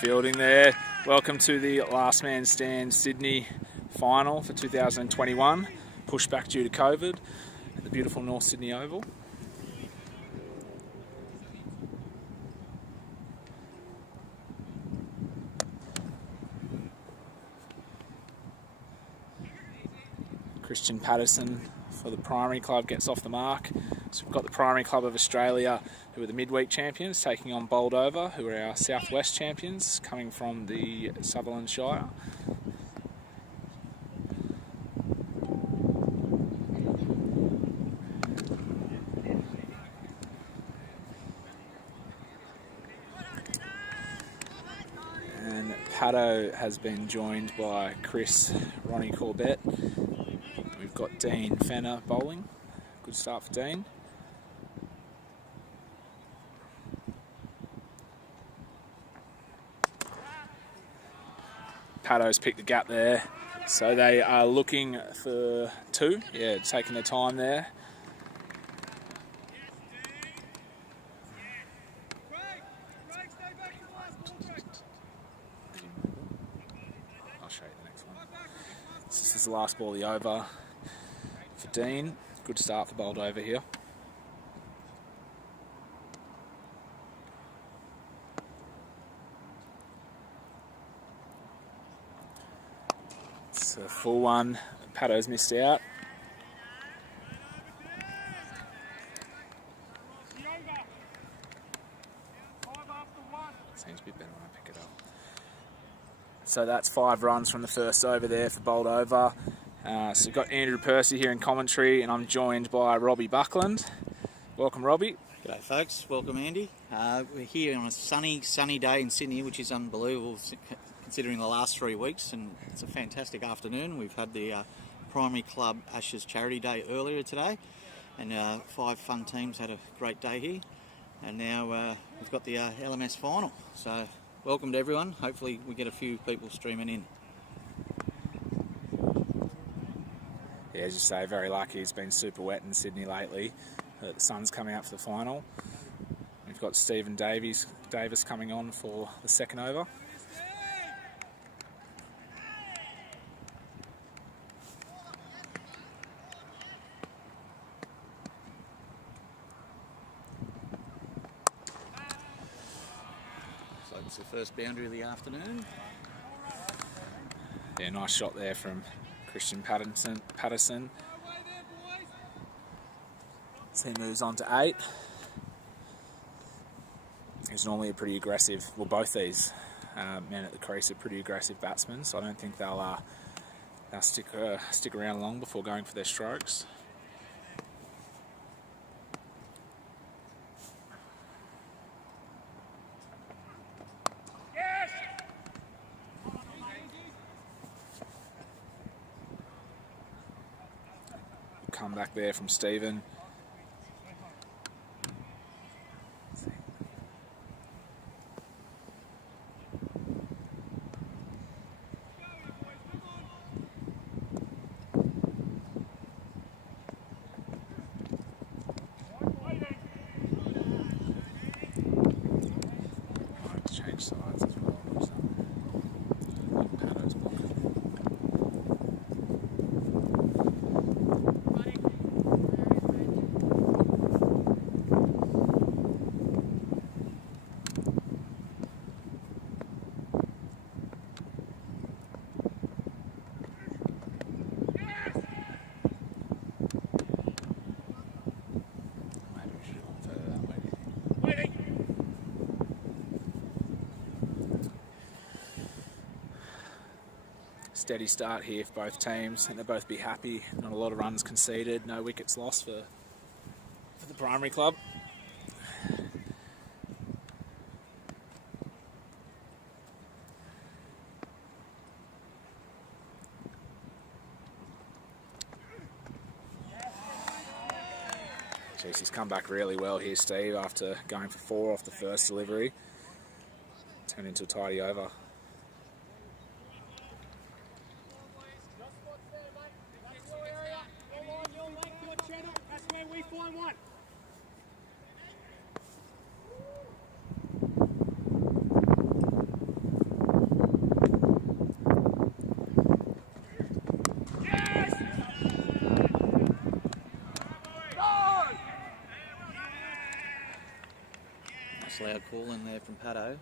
Fielding there. Welcome to the Last Man Stand Sydney final for 2021. Pushed back due to COVID at the beautiful North Sydney Oval. Christian Patterson for the Primary Club gets off the mark. So we've got the Primary Club of Australia, who are the midweek champions, taking on Boldova, who are our Southwest champions, coming from the Sutherland Shire. And Paddo has been joined by Ronnie Corbett. We've got Dean Fenner bowling. Good start for Dean. Paddo's picked the gap there, so they are looking for two. Yeah, taking their time there. I'll show you the next one. This is the last ball of the over for Dean. Good start for Boldova here. It's a full one. Paddo's missed out. Seems a bit better when I pick it up. So that's 5 runs from the first over there for Boldova. So we've got Andrew Percy here in commentary, and I'm joined by Robbie Buckland. Welcome, Robbie. G'day, folks. Welcome, Andy. We're here on a sunny day in Sydney, which is unbelievable considering the last 3 weeks, and it's a fantastic afternoon. We've had the Primary Club Ashes Charity Day earlier today, and 5 fun teams had a great day here, and now we've got the LMS final. So welcome to everyone. Hopefully we get a few people streaming in. Yeah, as you say, very lucky. It's been super wet in Sydney lately. The sun's coming out for the final. We've got Stephen Davis coming on for the second over. So it's the first boundary of the afternoon. Yeah, nice shot there from Christian Patterson. So he moves on to 8. He's normally a pretty aggressive, well, both these men at the crease are pretty aggressive batsmen, so I don't think they'll stick around long before going for their strokes. Come back there from Stephen. Change sides as well. Paddo's blocking. Steady start here for both teams, and they'll both be happy. Not a lot of runs conceded, no wickets lost for the Primary Club. Jeez, he's come back really well here, Steve, after going for 4 off the first delivery. Turned into a tidy over. call in there from Paddo.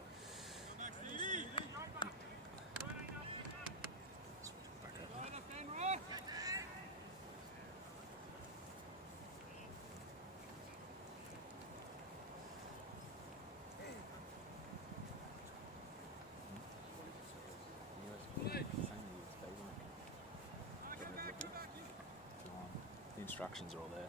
The instructions are all there.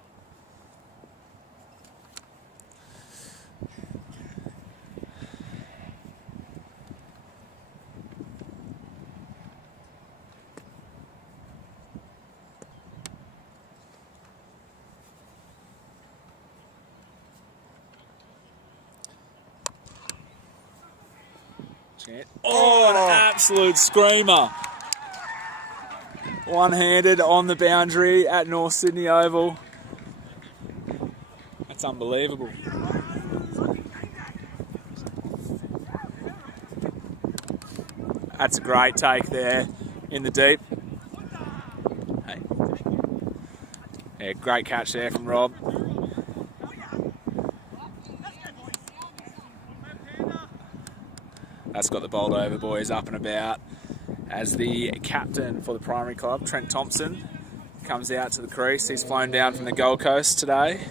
Oh, an absolute screamer. One-handed on the boundary at North Sydney Oval. That's unbelievable. That's a great take there in the deep. Hey. Yeah, great catch there from Rob. That's got the Boldova boys up and about as the captain for the primary club, Trent Thompson, comes out to the crease. He's flown down from the Gold Coast today.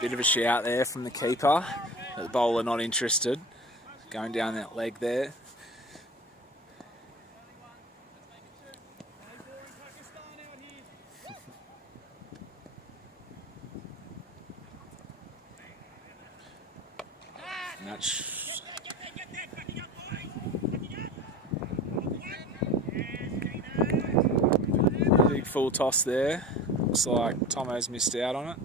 Bit of a shout there from the keeper. The bowler not interested. Going down that leg there. And that's big full toss there. Looks like Tomo's missed out on it.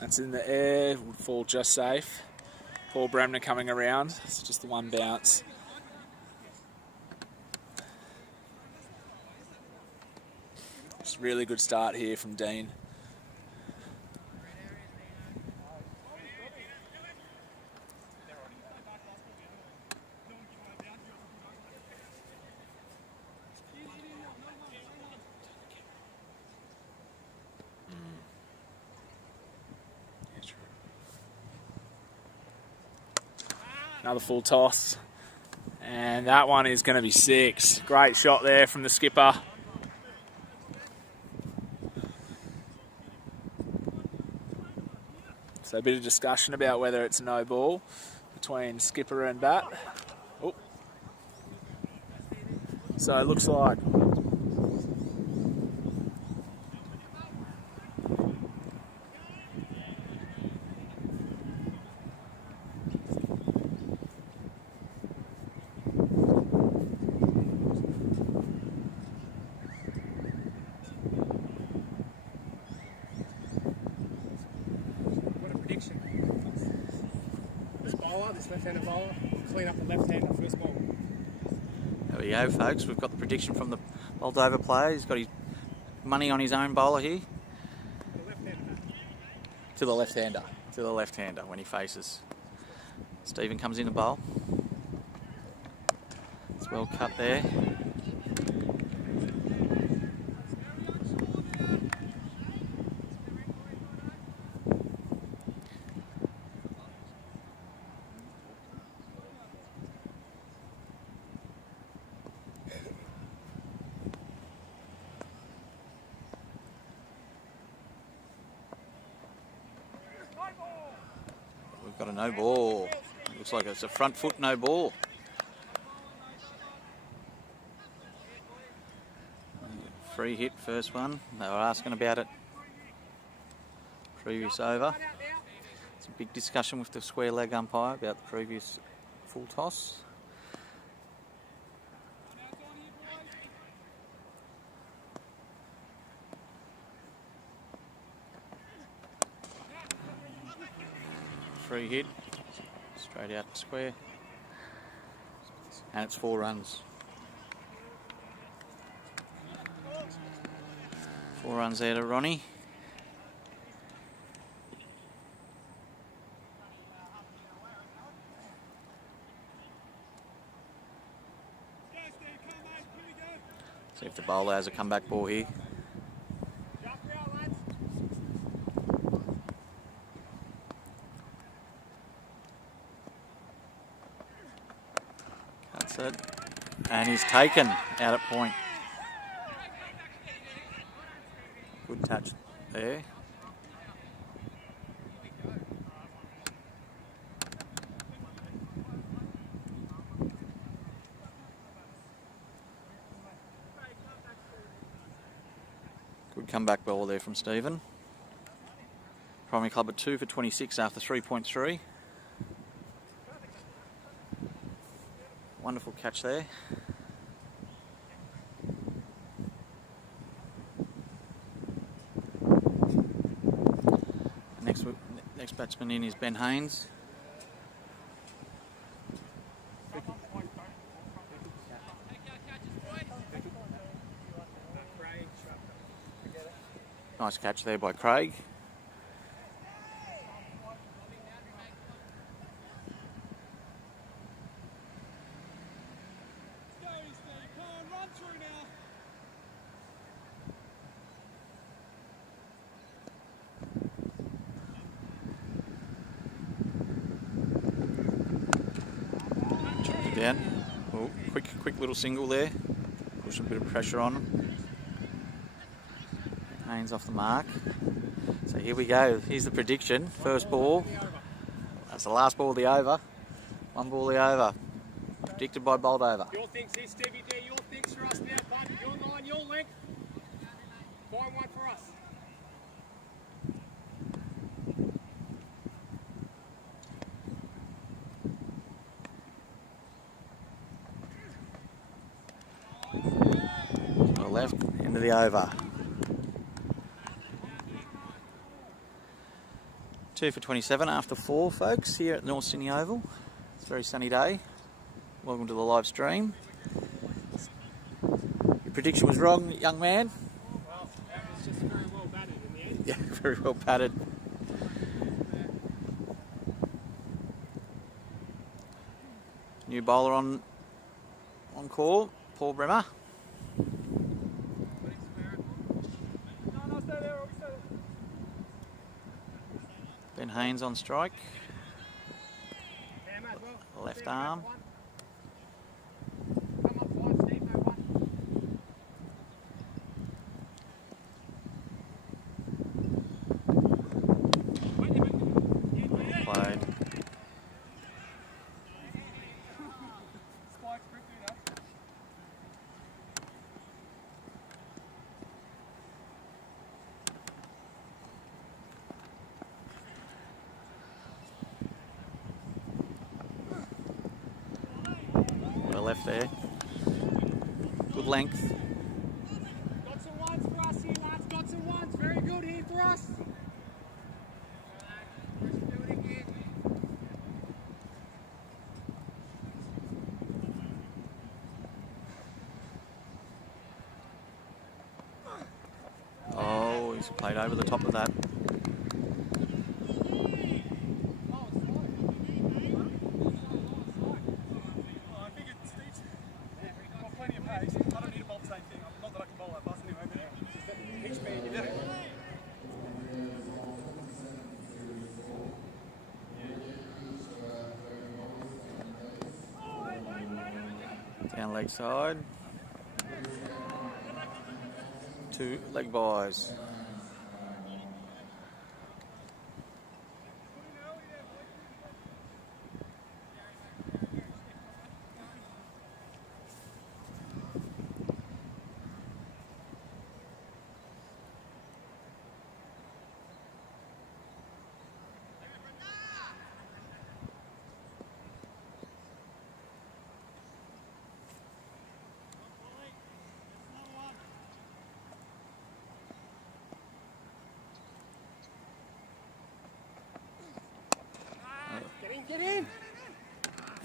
That's in the air, would fall just safe. Paul Bremner coming around, it's just the one bounce. Just a really good start here from Dean. Another full toss. And that one is going to be 6. Great shot there from the skipper. So a bit of discussion about whether it's no ball between skipper and bat. Oh. So it looks like this left-handed bowler, clean up the left-hander first ball. There we go, folks. We've got the prediction from the Boldova player. He's got his money on his own bowler here. To the left-hander. To the left-hander when he faces. Stephen comes in the bowl. It's well cut there. Got a no ball. Looks like it's a front foot no ball. Free hit, first one. They were asking about it previous over. It's a big discussion with the square leg umpire about the previous full toss. Free hit, straight out the square, and it's 4 runs. 4 runs there to Ronnie. See if the bowler has a comeback ball here. That's it. And he's taken out at point. Good touch there. Good comeback ball there from Stephen. Primary Club at 2 for 26 after 3.3. Wonderful catch there. Next batsman in is Ben Haynes. Nice catch there by Craig. Down. Oh, quick little single there. Pushing a bit of pressure on him. Haynes off the mark. So here we go. Here's the prediction. First ball. That's the last ball of the over. 1 ball of the over. Predicted by Boldova. Your things here, Stevie D. Your things for us now, bud. Your line, your length. Find one for us. To the left, into the over. 2 for 27 after 4, folks, here at North Sydney Oval. It's a very sunny day. Welcome to the live stream. Your prediction was wrong, young man. Well, that was just very well batted in the end. Yeah, very well batted. New bowler on call, Paul Bremer. Ben Haynes on strike. Left arm. Played. Well left there. Good length. Got some ones for us here, lads. Got some ones. Very good here for us. Oh, he's played over the top of that. Down leg side. 2 leg byes.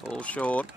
Fall short.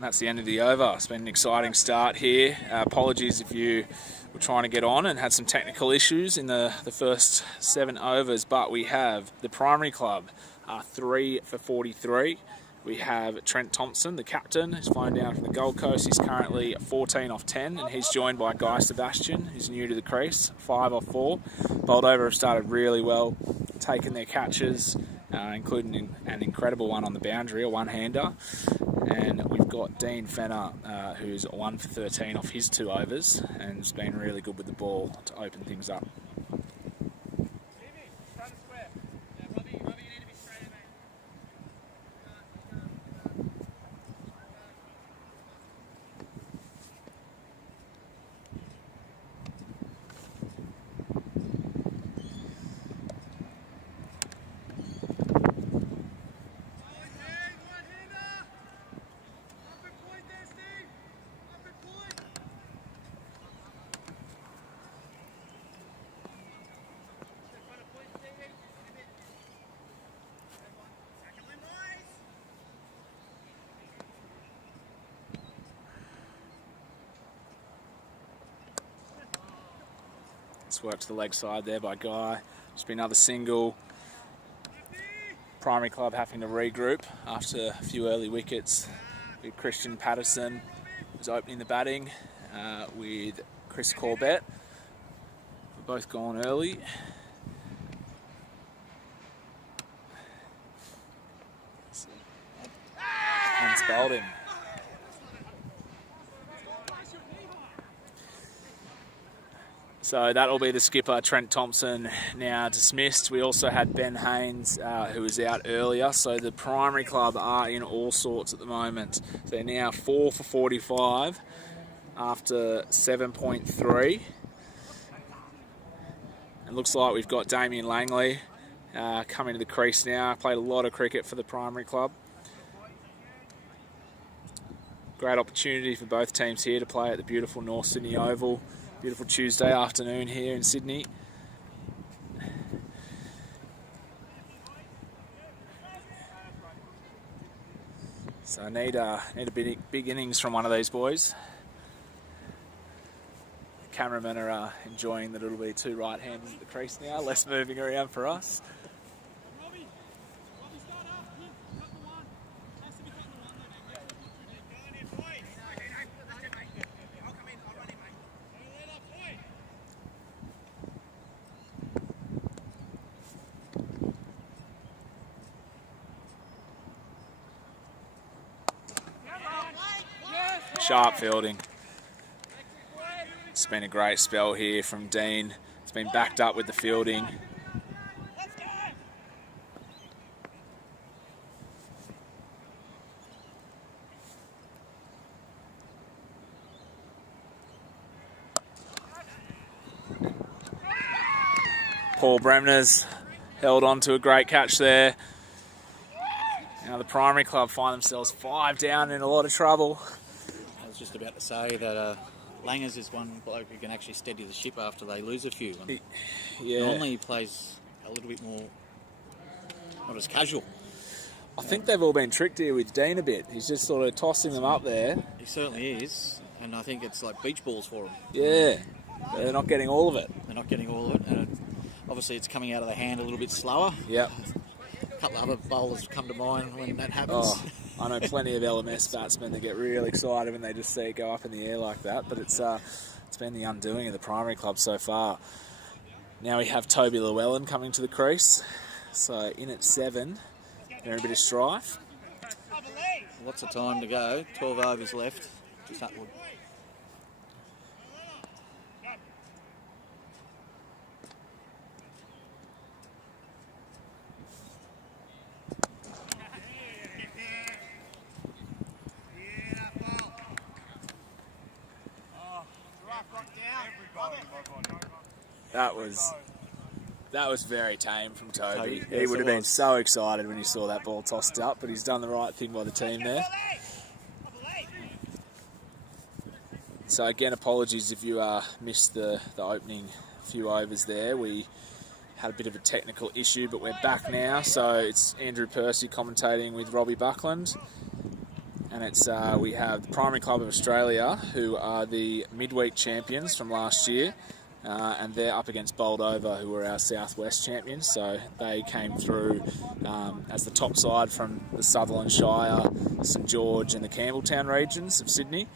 That's the end of the over. It's been an exciting start here. Apologies if you were trying to get on and had some technical issues in the first 7 overs, but we have the primary club 3 for 43. We have Trent Thompson, the captain, who's flown down from the Gold Coast. He's currently 14 off 10, and he's joined by Guy Sebastian, who's new to the crease, 5 off 4. Boldova have started really well, taking their catches, including an incredible one on the boundary, a one-hander. And we've got Dean Fenner, who's 1 for 13 off his 2 overs, and has been really good with the ball to open things up. It's worked to the leg side there by Guy. Just been another single. Primary club having to regroup after a few early wickets. With Christian Patterson who's opening the batting with Chris Corbett. We've both gone early. And it's bowled him. So that'll be the skipper, Trent Thompson, now dismissed. We also had Ben Haynes, who was out earlier. So the primary club are in all sorts at the moment. They're now 4 for 45 after 7.3. It looks like we've got Damien Langley coming to the crease now. Played a lot of cricket for the primary club. Great opportunity for both teams here to play at the beautiful North Sydney Oval. Beautiful Tuesday afternoon here in Sydney. So I need a big innings from one of these boys. The cameramen are enjoying that it'll be 2 right-handers at the crease now, less moving around for us. Sharp fielding. It's been a great spell here from Dean. It's been backed up with the fielding. Paul Bremner's held on to a great catch there. Now the primary club find themselves 5 down in a lot of trouble. I was just about to say that Langers is one bloke who can actually steady the ship after they lose a few. And yeah. Normally he plays a little bit more, not as casual. I think they've all been tricked here with Dean a bit. He's just sort of tossing them up there. He certainly is, and I think it's like beach balls for him. Yeah, but they're not getting all of it. They're not getting all of it, and obviously it's coming out of the hand a little bit slower. Yep. A couple of other bowlers come to mind when that happens. Oh, I know plenty of LMS batsmen that get really excited when they just see it go up in the air like that, but it's been the undoing of the primary club so far. Now we have Toby Llewellyn coming to the crease, so in at 7, they're in a bit of strife. Lots of time to go. 12 overs left. Just upward. That was very tame from Toby. Yes, He would have it been was. so excited when he saw that ball tossed up, but he's done the right thing by the team there. So again, apologies if you missed the opening few overs there. We had a bit of a technical issue, but we're back now. So it's Andrew Percy commentating with Robbie Buckland. And it's we have the Primary Club of Australia, who are the midweek champions from last year. And they're up against Boldova, who were our Southwest champions. So they came through as the top side from the Sutherland Shire, St George and the Campbelltown regions of Sydney.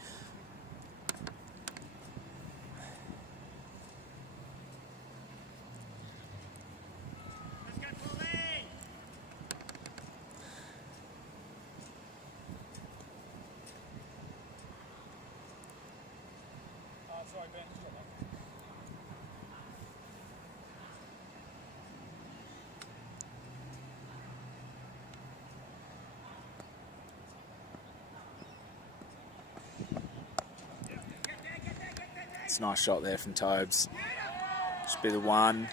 It's a nice shot there from Tobes. Should be the one.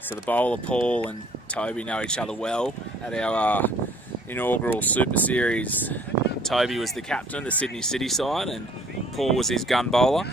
So the bowler, Paul and Toby, know each other well at our inaugural Super Series. Toby was the captain, the Sydney City side, and Paul was his gun bowler.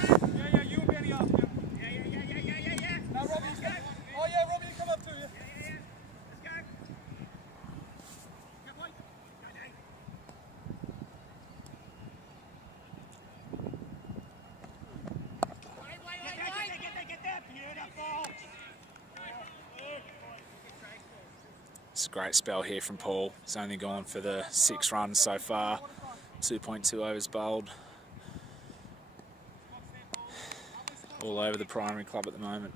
It's a great spell here from Paul. He's only gone for the 6 runs so far. 2.2 overs bowled. All over the Primary Club at the moment.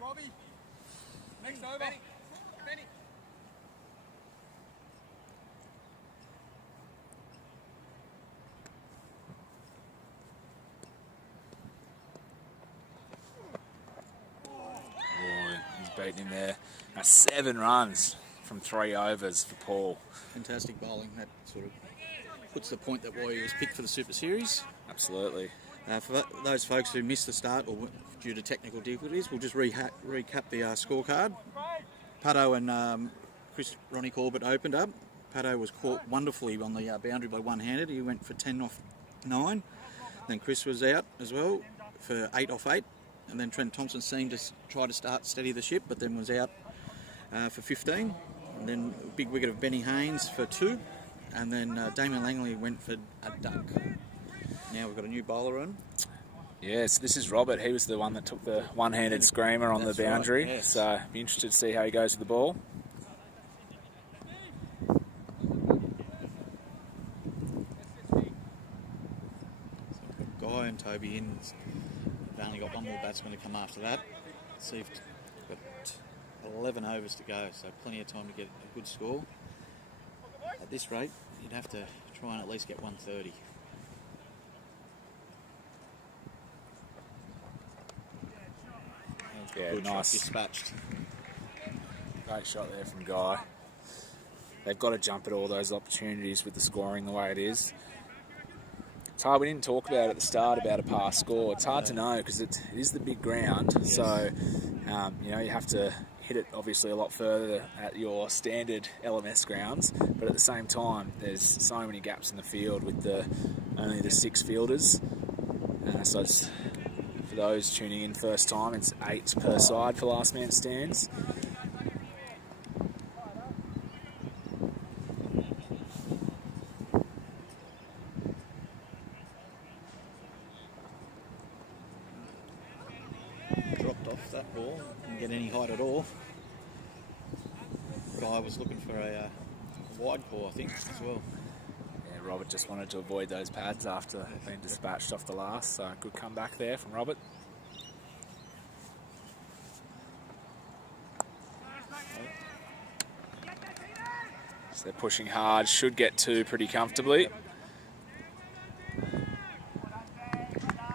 Robbie, next over. Benny. He's beaten him there. Now 7 runs from 3 overs for Paul. Fantastic bowling. That sort of puts the point that why he was picked for the Super Series. Absolutely. For those folks who missed the start or due to technical difficulties, we'll just recap the scorecard. Paddo and Ronnie Corbett opened up. Paddo was caught wonderfully on the boundary by one-handed. He went for 10 off 9. Then Chris was out as well for 8 off 8. And then Trent Thompson seemed to try to start steady the ship, but then was out for 15. And then a big wicket of Benny Haynes for 2. And then Damien Langley went for a duck. Now we've got a new bowler on. Yes, this is Robert. He was the one that took the one-handed screamer on the boundary. Right, yes. So be interested to see how he goes with the ball. Guy and Toby in. They've only got one more batsman to come after that. Let's see if we've got 11 overs to go, so plenty of time to get a good score. At this rate, you'd have to try and at least get 130. Yeah, Good nice. shot dispatched. Great shot there from Guy. They've got to jump at all those opportunities with the scoring the way it is. It's hard, we didn't talk about at the start about a pass score. It's hard to know because it is the big ground. Yes. So, you know, you have to hit it obviously a lot further at your standard LMS grounds. But at the same time, there's so many gaps in the field with only the 6 fielders. So it's, for those tuning in first time, it's 8 per side for last man stands. Dropped off that ball, didn't get any height at all. Guy was looking for a wide ball, I think, as well. Yeah, Robert just wanted to avoid those pads after being dispatched off the last, so good comeback there from Robert. So they're pushing hard, should get 2 pretty comfortably.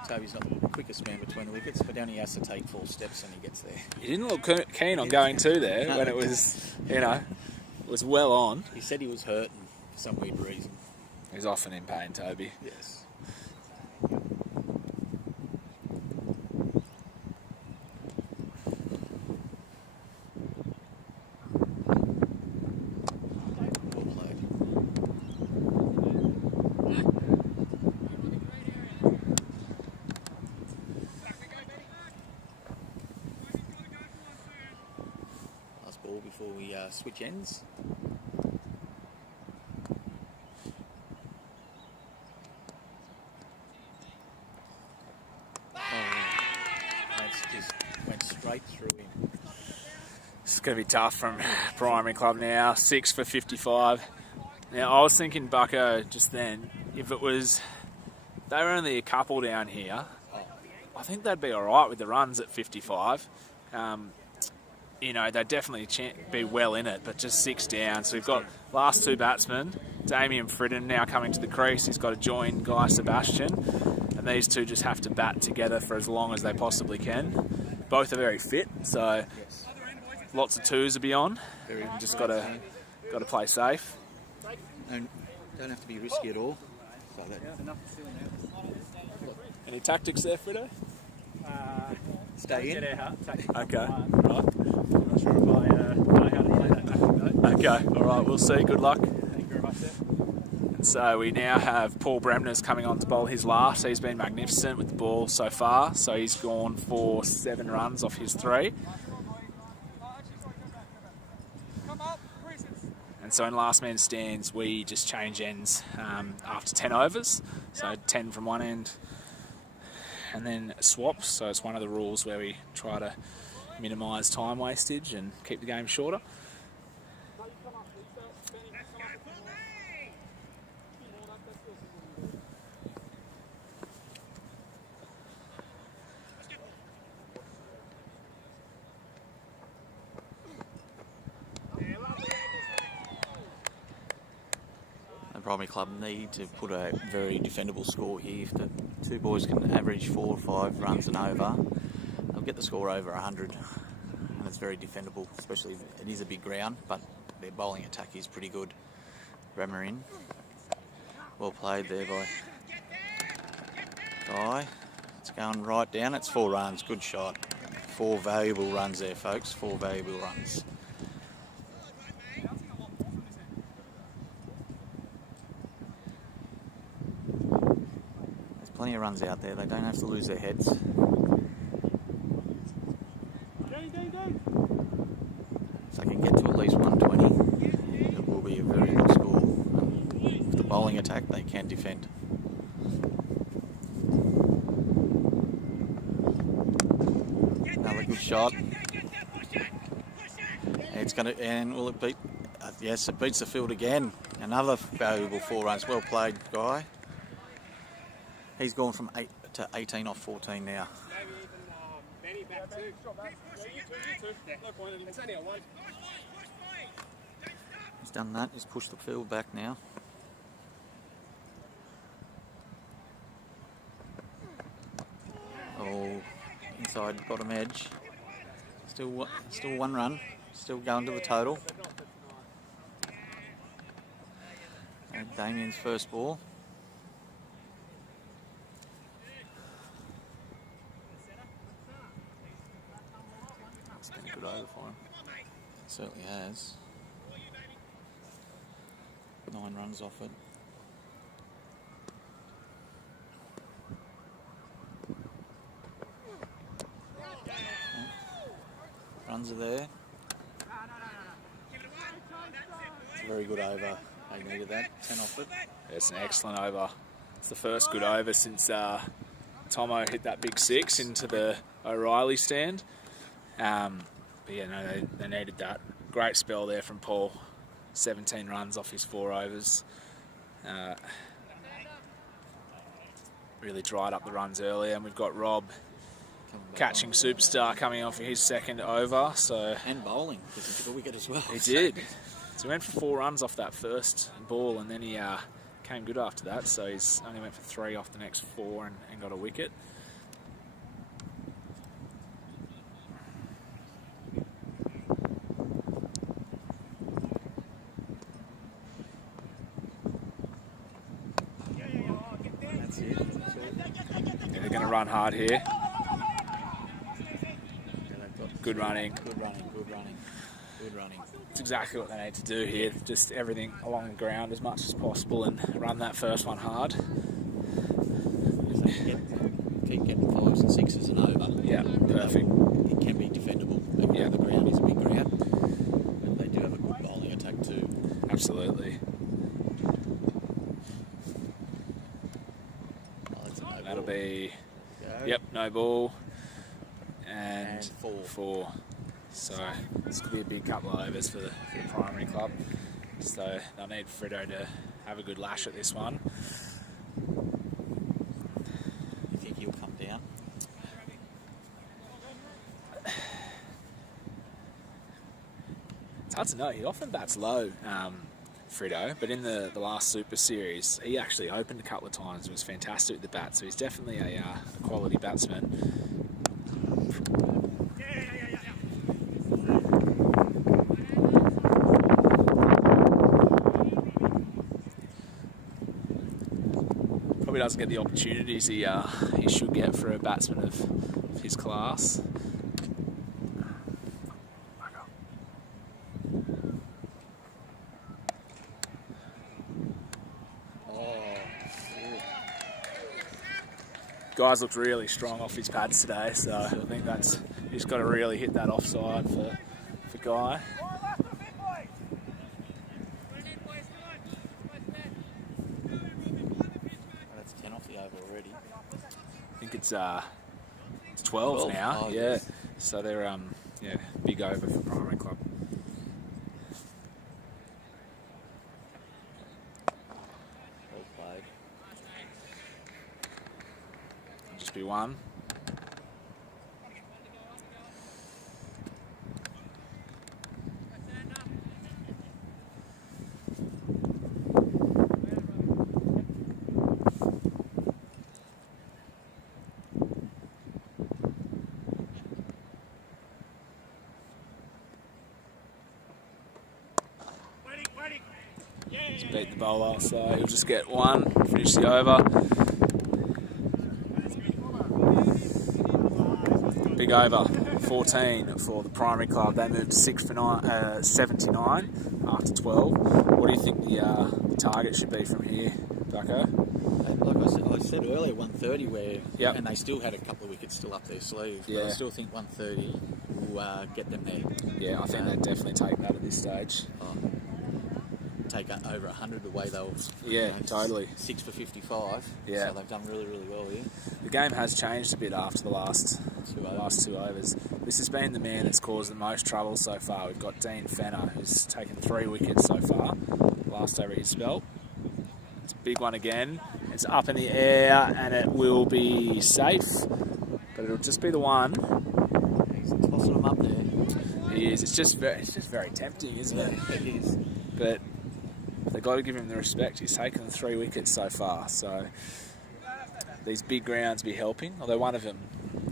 Toby's not the quickest man between the wickets, but only has to take 4 steps and he gets there. He didn't look keen on going 2 there when it was, it was well on. He said he was hurting for some weird reason. He's often in pain, Toby. Yes. Last ball before we switch ends. Straight through him. It's going to be tough from Primary Club now. 6 for 55. Now, I was thinking, Bucko, just then, if it was, they were only a couple down here, I think they'd be all right with the runs at 55. They'd definitely be well in it, but just 6 down. So we've got last 2 batsmen, Damien Fridden now coming to the crease. He's got to join Guy Sebastian, and these 2 just have to bat together for as long as they possibly can. Both are very fit, so lots of 2s to be on. Just got to play safe. Don't have to be risky at all. So Any tactics there, Friddo? Stay in. Okay, right. I'm not sure if I know how to play that tactic though. Okay, all right, we'll see. Good luck. Thank you very much, sir. So we now have Paul Bremner's coming on to bowl his last. He's been magnificent with the ball so far. So he's gone for 7 runs off his 3. And so in last man stands, we just change ends after 10 overs. So 10 from one end and then swaps. So it's one of the rules where we try to minimise time wastage and keep the game shorter. Primary Club need to put a very defendable score here. If the 2 boys can average 4 or 5 runs and over, they'll get the score over 100, and it's very defendable, especially it is a big ground, but their bowling attack is pretty good. Bremer in. Well played there by Guy. It's going right down. It's 4 runs. Good shot. 4 valuable runs there, folks. 4 valuable runs. Plenty of runs out there. They don't have to lose their heads. If they can get to at least 120, it will be a very good score. With the bowling attack, they can defend. Another good shot. It's going to, and will it beat? Yes, it beats the field again. Another valuable 4 runs. Well played, Guy. He's gone from 8 to 18 off 14 now. He's done that. He's pushed the field back now. Oh, inside bottom edge. Still 1 run. Still going to the total. And Damien's first ball. Over for him. Certainly has. 9 runs off it. Runs are there. It's a very good over. They needed that. 10 off it. It's an excellent over. It's the first good over since Tomo hit that big 6 into the O'Reilly stand. But yeah, no, they needed that. Great spell there from Paul. 17 runs off his 4 overs. Really dried up the runs earlier, and we've got Rob catching superstar coming off his second over. So and bowling, because he took a wicket as well. He did. So he went for 4 runs off that first ball, and then he came good after that. So he's only went for 3 off the next 4 and got a wicket. That's it. Yeah, they're going to run hard here. Good running. Good running. Good running. Good running. It's exactly what they need to do here. Just everything along the ground as much as possible and run that first one hard. Keep getting 5s and 6s and over. Yeah, perfect. It can be defendable. Yeah. The ground is a big ground. And they do have a good bowling attack too. Absolutely. Oh, that's a no That'll ball. be, Go. yep, no ball. And 4. 4. So this could be a big couple of overs for the primary club. So they'll need Fredo to have a good lash at this one. You think he'll come down? It's hard to know. He often bats low, Fredo, but in the last Super Series, he actually opened a couple of times. It was fantastic with the bat, so he's definitely a quality batsman. Probably doesn't get the opportunities he should get for a batsman of his class. Guys looked really strong off his pads today, so I think he's got to really hit that offside for Guy. That's 10 off the over already. I think it's 12 now. Oh, yeah, yes. So they're big over for primary club. Well played. It'll just be 1. He's beat the bowler, so he'll just get 1, finish the over. Big over, 14 for the primary club. They moved to 79 after 12. What do you think the target should be from here, Ducko? Like I said earlier, 130 where, Yep. and they still had a couple of wickets still up their sleeve. Yeah. But I still think 130 will get them there. Yeah, I think they'd definitely take that at this stage. Take over 100 the way they were. Yeah, totally. 6 for 55. Yeah. So they've done really, really well here. The game has changed a bit after the last 2 overs. This has been the man that's caused the most trouble so far. We've got Dean Fenner, who's taken 3 wickets so far, last over his spell. It's a big one again. It's up in the air, and it will be safe, but it'll just be the 1. He's tossing them up there. He is. It's just very tempting, isn't it? It is. But they've got to give him the respect. He's taken 3 wickets so far, so these big grounds be helping. Although one of them,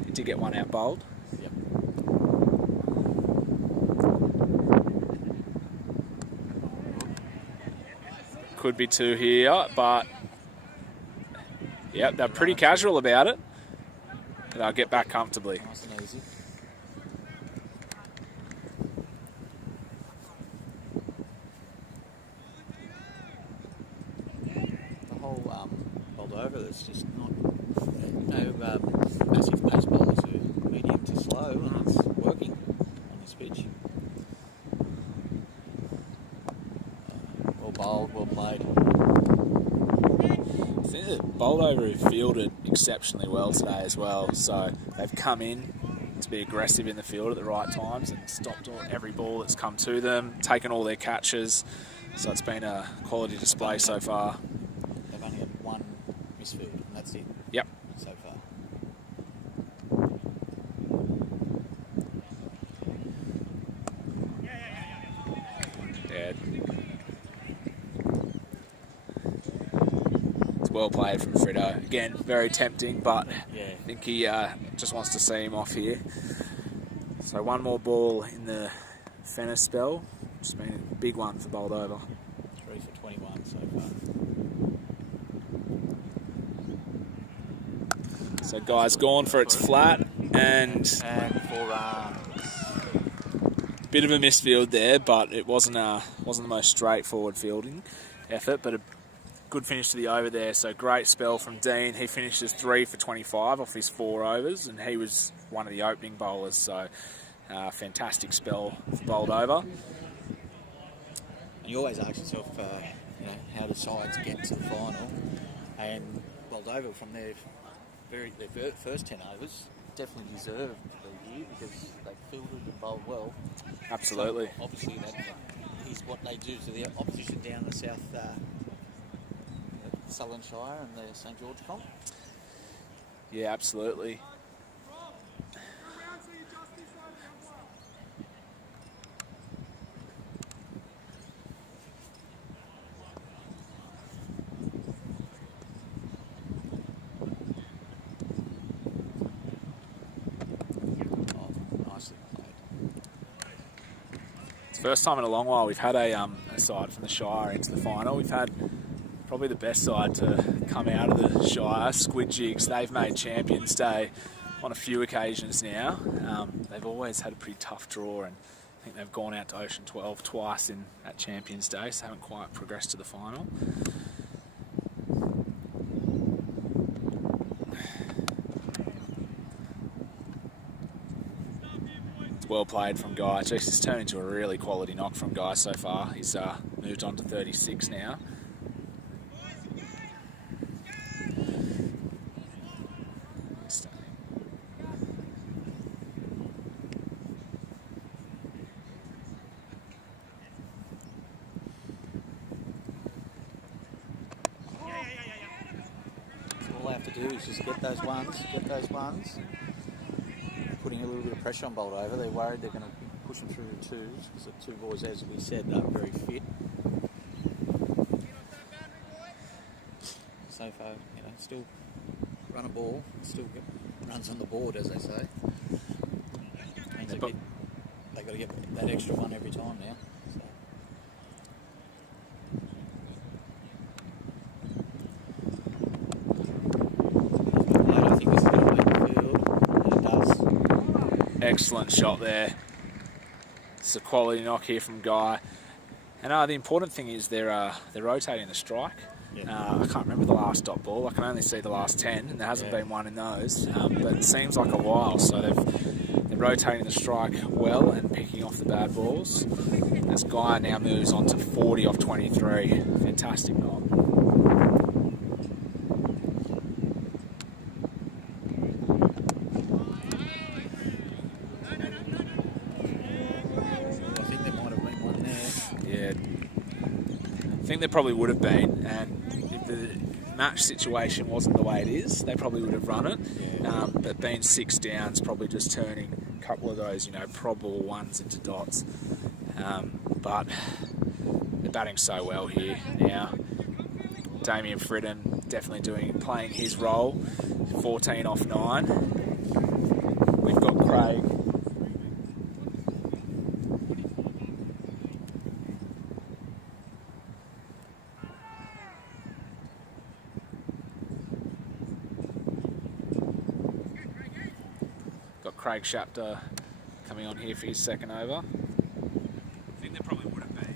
he did get 1 out bowled. Yep. Could be 2 here, but yep, they're pretty casual about it. They'll get back comfortably. Nice and easy. The whole Boldova, there's just not massive pace bowlers who are medium to slow, and it's working on this Boldova have fielded exceptionally well today as well. So they've come in to be aggressive in the field at the right times and stopped every ball that's come to them, taken all their catches. So it's been a quality display so far. They've only had one misfield, and that's it. Yep. So far. Yeah. It's well played from Frito. Again, very tempting, but Yeah. I think he just wants to see him off here. So one more ball in the Fenner spell. Just been a big one for Boldova. 3 for 21 so far. So Guy's gone for its flat and 4 runs. bit of a misfield there, but it wasn't the most straightforward fielding effort, but a good finish to the over there. So great spell from Dean. He finishes 3 for 25 off his 4 overs, and he was one of the opening bowlers. So fantastic spell for Boldova. You always ask yourself, how do sides get to the final? And Boldova, from their first 10 overs, definitely deserved the year because they fielded and bowled well. Absolutely. So obviously, that is what they do to the opposition down the South Southern Shire and the St George comp. Yeah, absolutely. First time in a long while we've had a side from the Shire into the final. We've had probably the best side to come out of the Shire, Squid Jigs. They've made Champions Day on a few occasions now. They've always had a pretty tough draw, and I think they've gone out to Ocean 12 twice at Champions Day, so haven't quite progressed to the final. Well played from Guy. Jeez, it's turned into a really quality knock from Guy so far. He's moved on to 36 now. All they have to do is just get those ones. Putting a little bit of pressure on Boldova. They're worried they're going to push them through the twos because the two boys, as we said, are very fit. So far, still run a ball, still get runs on the board, as they say. Means they've got to get that extra one every time now. I think this is going to make the field, and it does. Excellent shot there. It's a quality knock here from Guy. And the important thing is they're rotating the strike. Yeah. I can't remember the last dot ball. I can only see the last 10, and there hasn't been one in those. But it seems like a while, so they're rotating the strike well and picking off the bad balls. As Guy now moves on to 40 off 23. Fantastic knock. I think there probably would have been, and if the match situation wasn't the way it is, they probably would have run it. But being 6 down is probably just turning a couple of those, probable ones into dots. But they're batting so well here now. Damien Fridden definitely playing his role. 14 off 9. We've got Craig. Craig Shapter coming on here for his second over. I think there probably would have been.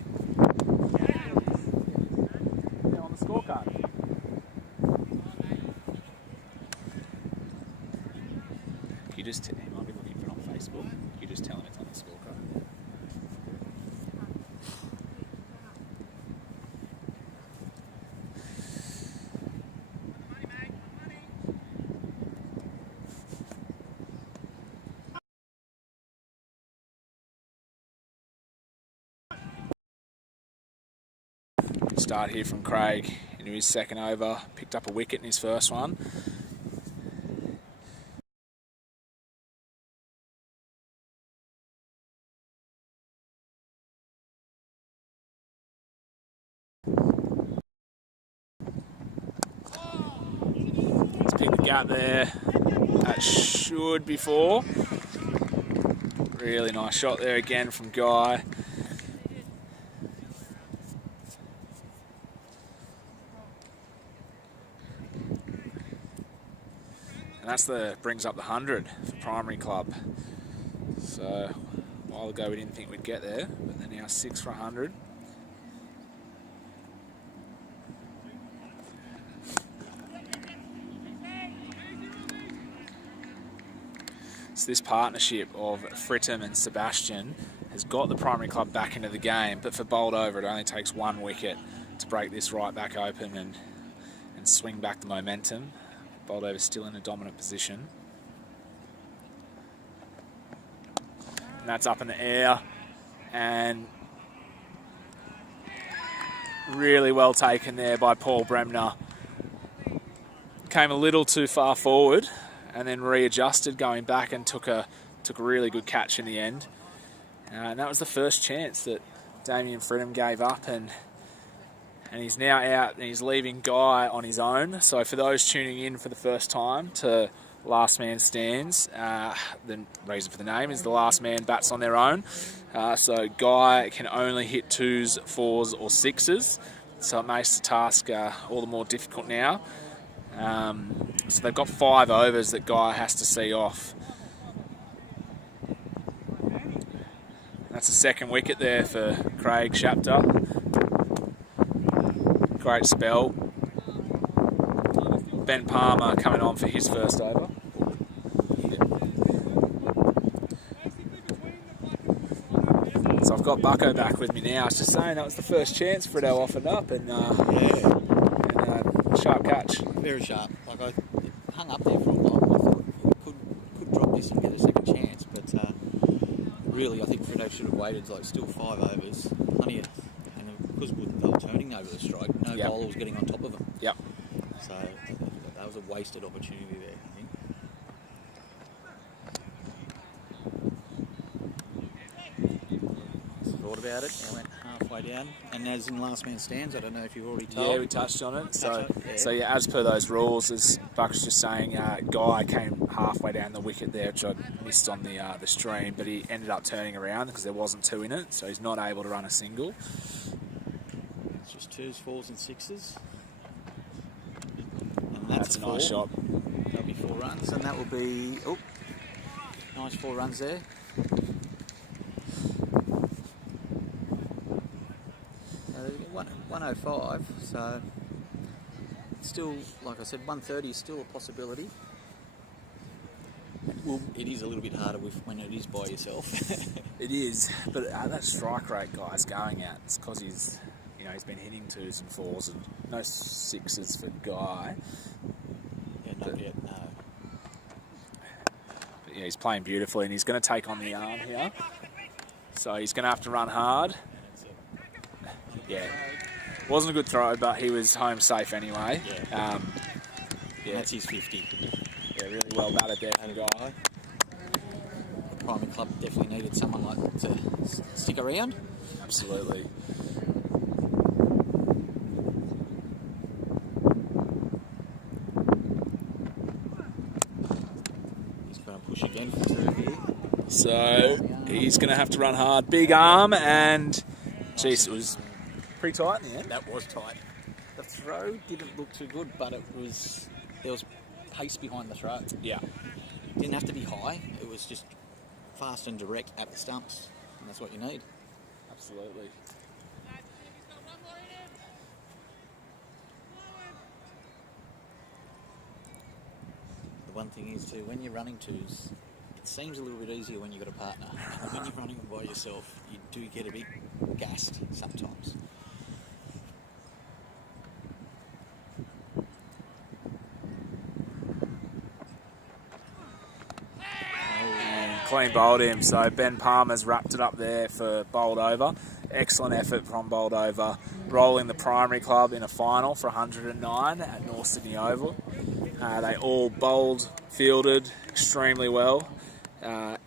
Yeah, on the scorecard. You just he might be looking for it on Facebook. You just tell him it's on the scorecard. start here from Craig into his second over. Picked up a wicket in his first one. Let's pick the gap there. That should be 4. Really nice shot there again from Guy. And that's brings up the 100 for Primary Club. So a while ago we didn't think we'd get there, but they're now 6 for 100. So this partnership of Fritton and Sebastian has got the Primary Club back into the game, but for Boldova it only takes 1 wicket to break this right back open and swing back the momentum. Boldova's still in a dominant position. And that's up in the air, and really well taken there by Paul Bremner. Came a little too far forward and then readjusted going back and took a really good catch in the end. And that was the first chance that Damien Fritton gave up, and he's now out and he's leaving Guy on his own. So for those tuning in for the first time to Last Man Stands, the reason for the name is the last man bats on their own. So Guy can only hit 2s, 4s or 6s. So it makes the task all the more difficult now. So they've got 5 overs that Guy has to see off. That's a second wicket there for Craig Chapter. Great spell. Ben Palmer coming on for his first over. So I've got Bucko back with me now. I was just saying that was the first chance Fritto offered up, and sharp catch. Very sharp. Like I hung up there for a while. I thought could drop this and get a second chance, but really I think Fritto should have waited like still 5 overs. Plenty of, and because they were turning over the strike, no bowler was getting on top of them. Yep. So that was a wasted opportunity there, I think. Thought about it, I went halfway down, and as in Last Man Stands, I don't know if you've already told. Yeah, we touched on it. So yeah, as per those rules, as Buck was just saying, Guy came halfway down the wicket there, which I missed on the stream, but he ended up turning around because there wasn't 2 in it, so he's not able to run a single. It's just 2s, 4s and 6s. And That's a nice shot. That'll be 4 runs, and that will be, nice 4 runs there. So 105, so still, like I said, 130 is still a possibility. Well, it is a little bit harder when it is by yourself. It is, but that strike rate Guy's going at, it's because he's been hitting 2s and 4s and no 6s for Guy. Yeah, not yet, no. But yeah, he's playing beautifully, and he's going to take on the arm here. So he's going to have to run hard. Yeah, wasn't a good throw, but he was home safe anyway. Yeah, that's his 50. Yeah, really well batted there from Guy. The Primary Club definitely needed someone like that to stick around. Absolutely. He's going to push again for 2 here. So he's going to have to run hard. Big arm, and geez, it was pretty tight in the end. That was tight. The throw didn't look too good, but there was pace behind the throw. Yeah. It didn't have to be high. It was just fast and direct at the stumps, and that's what you need. Absolutely. The one thing is too, when you're running 2s, it seems a little bit easier when you've got a partner. And when you're running them by yourself, you do get a bit gassed sometimes. Clean bowled him, so Ben Palmer's wrapped it up there for Boldova. Excellent effort from Boldova. rolling the primary club in a final for 109 at North Sydney Oval. They all bowled, fielded extremely well.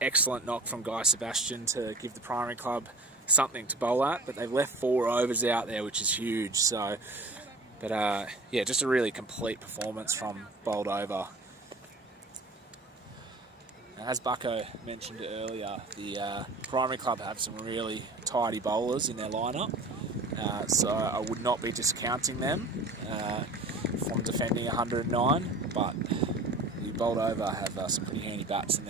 Excellent knock from Guy Sebastian to give the primary club something to bowl at, but they've left 4 overs out there, which is huge. So, but yeah, just a really complete performance from Boldova. As Bucko mentioned earlier, the primary club have some really tidy bowlers in their lineup, so I would not be discounting them from defending 109. But the Boldova have some pretty handy bats in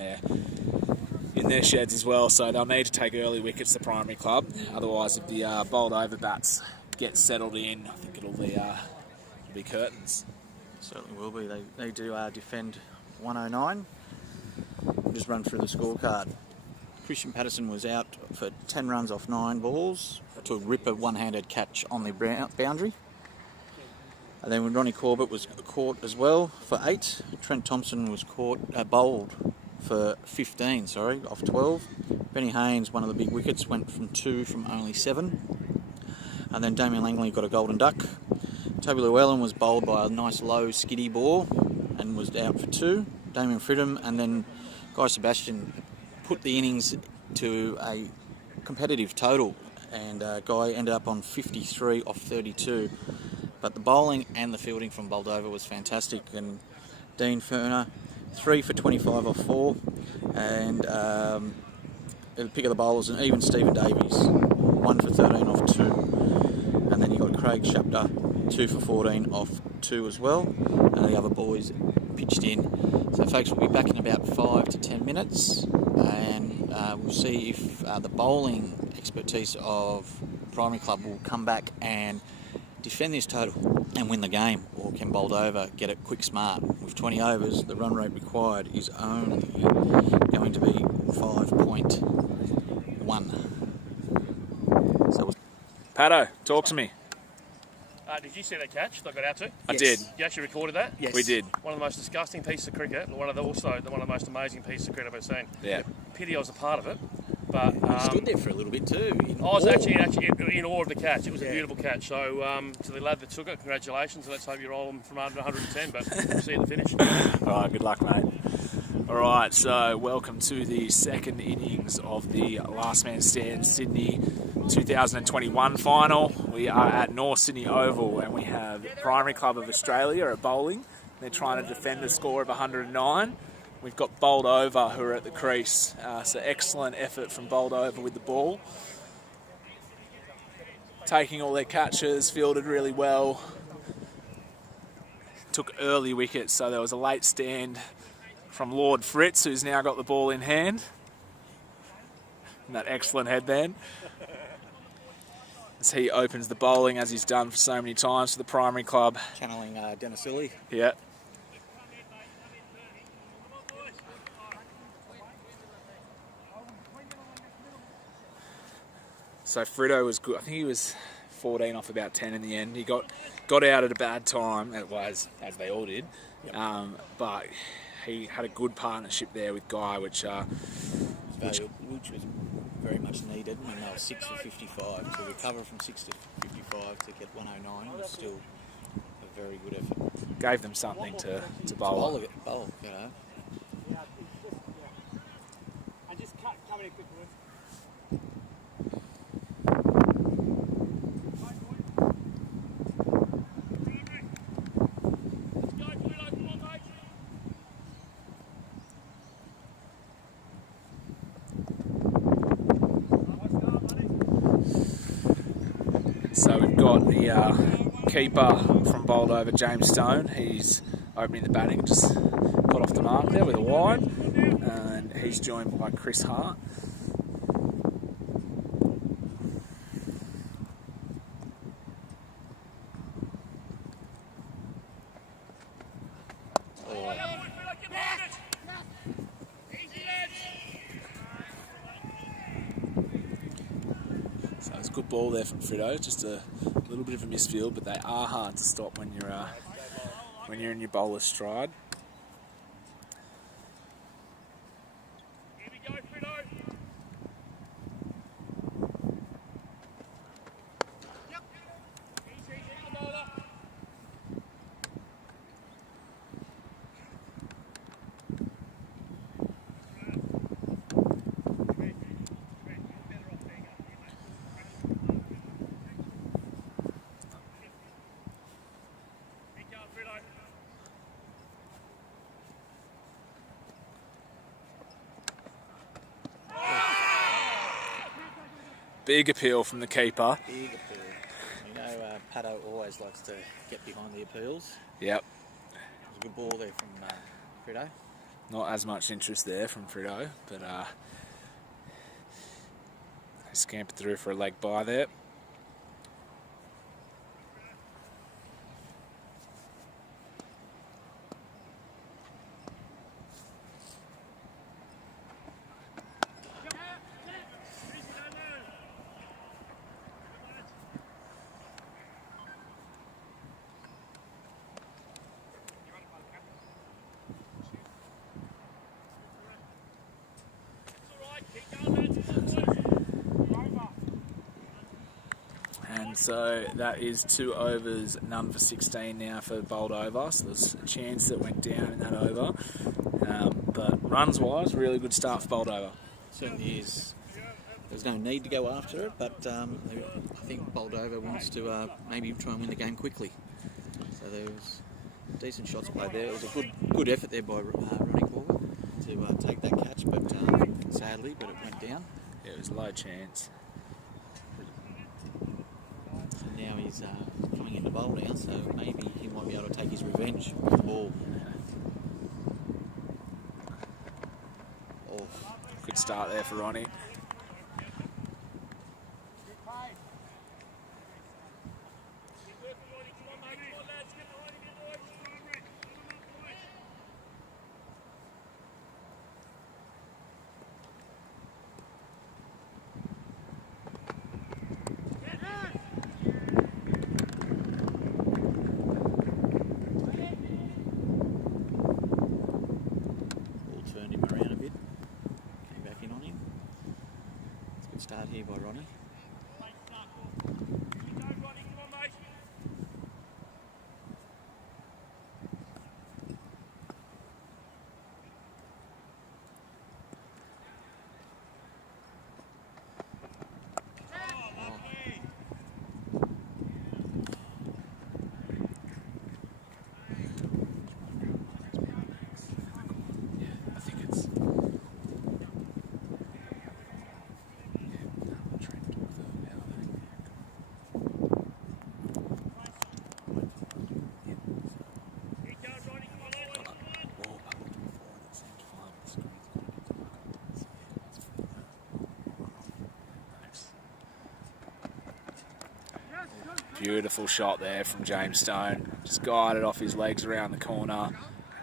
their sheds as well, so they'll need to take early wickets, the primary club. Otherwise, if the Boldova bats get settled in, I think it'll be curtains. Certainly will be. They do defend 109. Just run through the scorecard. Christian Patterson was out for 10 runs off 9 balls to rip a one-handed catch on the boundary. And then Ronnie Corbett was caught as well for 8. Trent Thompson was bowled for 15, off 12. Benny Haynes, one of the big wickets, went from 2 from only 7. And then Damien Langley got a golden duck. Toby Llewellyn was bowled by a nice low skiddy ball and was out for 2. Damien Fridham and then Guy Sebastian put the innings to a competitive total, and Guy ended up on 53 off 32. But the bowling and the fielding from Boldova was fantastic, and Dean Furner 3 for 25 off 4, and the pick of the bowlers, and even Stephen Davies 1 for 13 off 2, and then you got Craig Shapter 2 for 14 off 2 as well, and the other boys pitched in. So folks, we'll be back in about 5 to 10 minutes, and we'll see if the bowling expertise of primary club will come back and defend this total and win the game, or can Boldova get it quick smart. With 20 overs, the run rate required is only going to be 5.1. So, Pato, talk to me. Did you see that catch that I got out to? I did. You actually recorded that? yes. We did. One of the most disgusting pieces of cricket, but one of the most amazing pieces of cricket I've ever seen. Yeah. Pity I was a part of it, but He stood there for a little bit too. I was actually in awe of the catch. It was a beautiful catch. So to the lad that took it, congratulations. Let's hope you roll them from under 110, but we'll see you at the finish. All right, good luck, mate. All right, so welcome to the second innings of the Last Man Stand Sydney 2021 final. We are at North Sydney Oval, and we have Primary Club of Australia at bowling. They're trying to defend a score of 109. We've got Boldova who are at the crease. So excellent effort from Boldova with the ball. Taking all their catches, fielded really well. Took early wickets, so there was a late stand from Lord Fritz, who's now got the ball in hand. And that excellent headband. As he opens the bowling, as he's done for so many times for the primary club. Channeling Dennis Illy. Yeah. So Frito was good. I think he was 14 off about 10 in the end. He got out at a bad time, as they all did. Yep. But he had a good partnership there with Guy, which Which was very much needed when they were 6 for 55. To recover from 6 to 55 to get 109 was still a very good effort. gave them something to bowl. Bowl, you know. And just come in a quick word. So we've got the keeper from Boldova, James Stone. He's opening the batting, just got off the mark there with a wide, and he's joined by Chris Hart. So it's a good ball there from Frito, just a little bit of a misfield, but they are hard to stop when you're in your bowler's stride. Here we go, Frito. Big appeal from the keeper. Big appeal. You know, Pato always likes to get behind the appeals. Yep. It was a good ball there from Frito. Not as much interest there from Frito, but they scampered through for a leg bye there. And so that is 2 overs, none for 16 now for Boldova. So there's a chance that went down in that over. But runs-wise, really good start for Boldova. Certainly is. There's no need to go after it, but I think Boldova wants to maybe try and win the game quickly. So there was decent shots played there. It was a good effort there by Ronnie Corver to take that catch, but sadly, it went down. Yeah, it was a low chance. So now he's coming into bowl now, so maybe he might be able to take his revenge with the ball. Oh. Good start there for Ronnie. Start here by Ronnie. Beautiful shot there from James Stone. Just guided off his legs around the corner,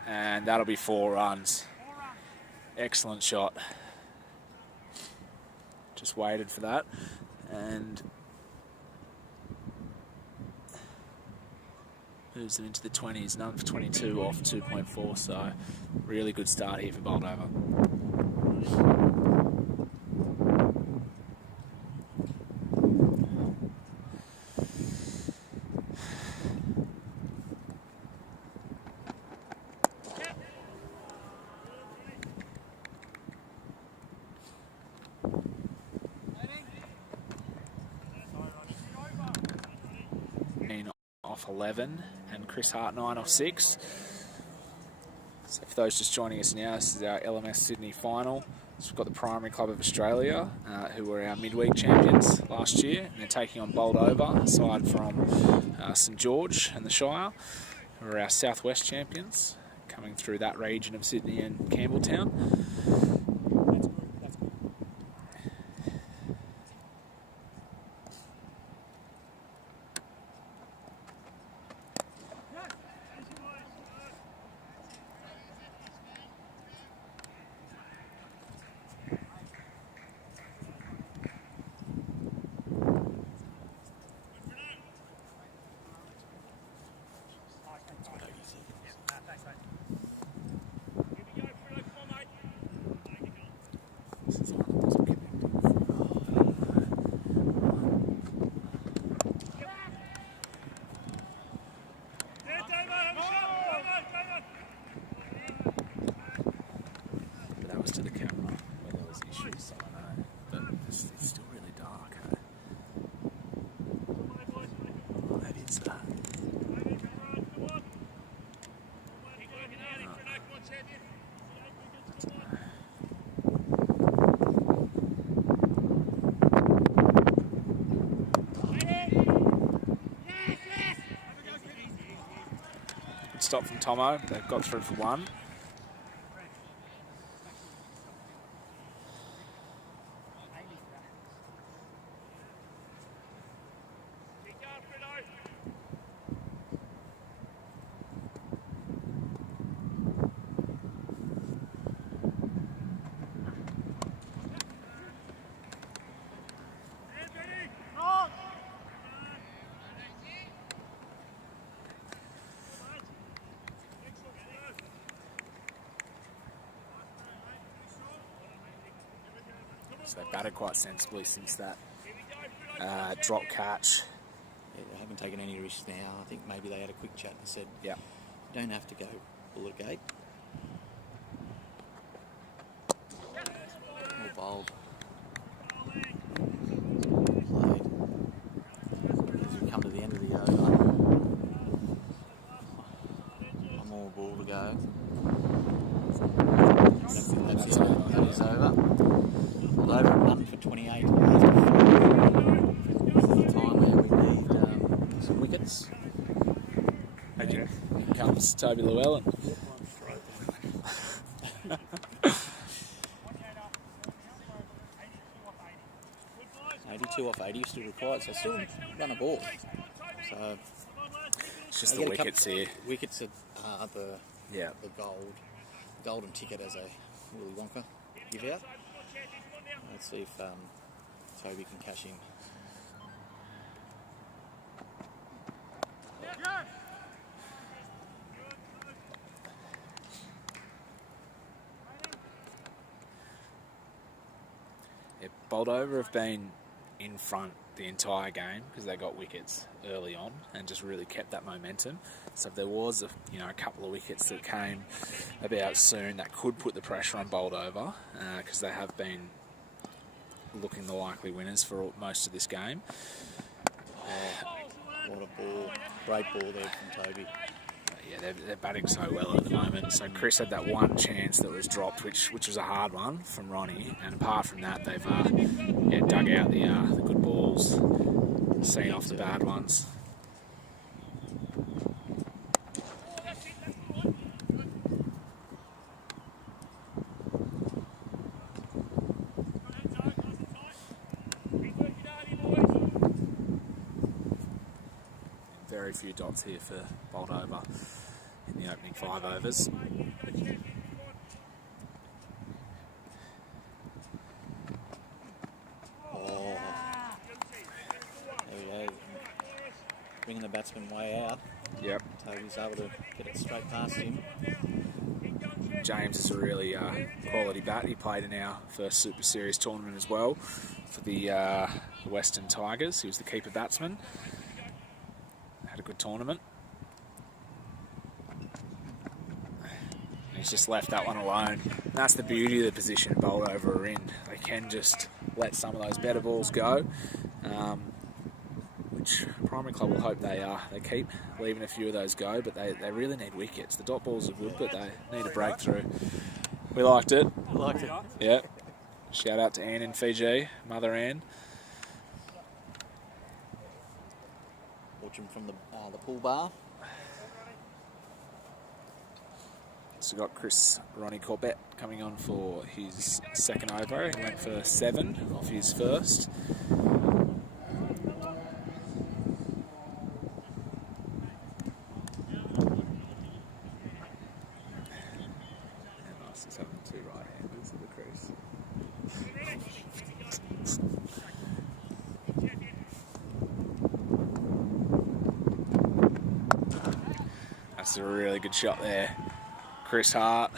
and that'll be 4 runs. Excellent shot. Just waited for that, and moves them into the 20s. None for 22 off 2.4, so really good start here for Boldova. Off 11, and Chris Hart 9 off 6. So for those just joining us now, this is our LMS Sydney final. So we've got the Primary Club of Australia, who were our midweek champions last year, and they're taking on Boldova, aside from St George and the Shire, who are our Southwest champions, coming through that region of Sydney and Campbelltown. To the camera where there was issues, so I know, but it's still really dark. Oh, maybe it's that. stop from Tomo. They've got through for one. So they've batted quite sensibly since that drop catch. Yeah, they haven't taken any risks now. I think maybe they had a quick chat and said, Yeah. you don't have to go bullet gate. More bold. Played. As we come to the end of the over, one more ball to go. That is over. Boldova run for 28. This is the time where we need some wickets. Hey, Jim. Here comes Toby Llewellyn. 82 off 80 still required, so still run a ball. So It's just they the get a couple- wickets here. Wickets are the Yeah. golden ticket, as a Willy Wonka give out. Let's see if Toby can cash in. Yeah, Boldova have been in front the entire game because they got wickets early on and just really kept that momentum. So if there was a couple of wickets that came about soon, that could put the pressure on Boldova because they have been looking the likely winners for most of this game. What a ball. Great ball there from Toby. Yeah, they're batting so well at the moment. So Chris had that one chance that was dropped, which was a hard one from Ronnie. And apart from that, they've dug out the good balls, seen off the bad ones. Very few dots here for Boldova in the opening 5 overs. Oh, there we go. Bringing the batsman way out. Yep. Toby's able to get it straight past him. James is a really quality bat. He played in our first Super Series tournament as well for the Western Tigers. He was the keeper batsman. Had a good tournament. And he's just left that one alone. And that's the beauty of the position Boldova are in. They can just let some of those better balls go, which Primary Club will hope they keep leaving a few of those go, but they really need wickets. The dot balls are good, but they need a breakthrough. We liked it. Liked it. Yeah. Shout out to Anne in Fiji, Mother Anne. Watch him from the pool bar. So we've got Ronnie Corbett coming on for his second over. He went for 7 off his first. Nice, he's having 2 right-handers at the crease. That's a really good shot there. Chris Hart.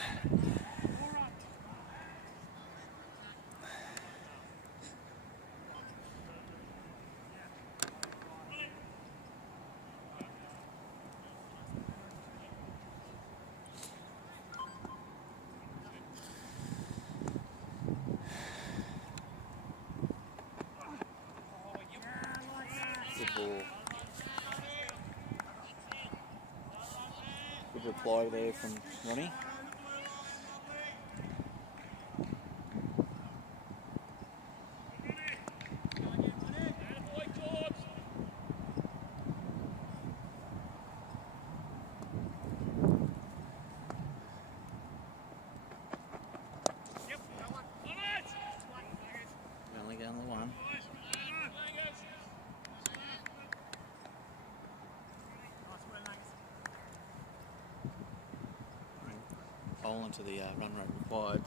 Good ball. Good reply there from Ronnie. fallen to the run rate required.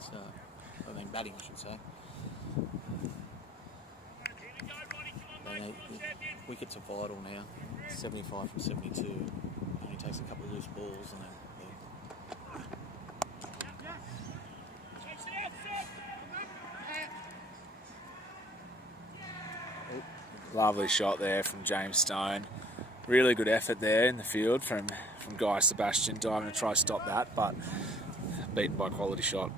I mean, batting, I should say. Wickets are vital now. 75 from 72. Only takes a couple of loose balls and then. Lovely shot there from James Stone. Really good effort there in the field from Guy Sebastian, diving to try to stop that, but beaten by quality shot.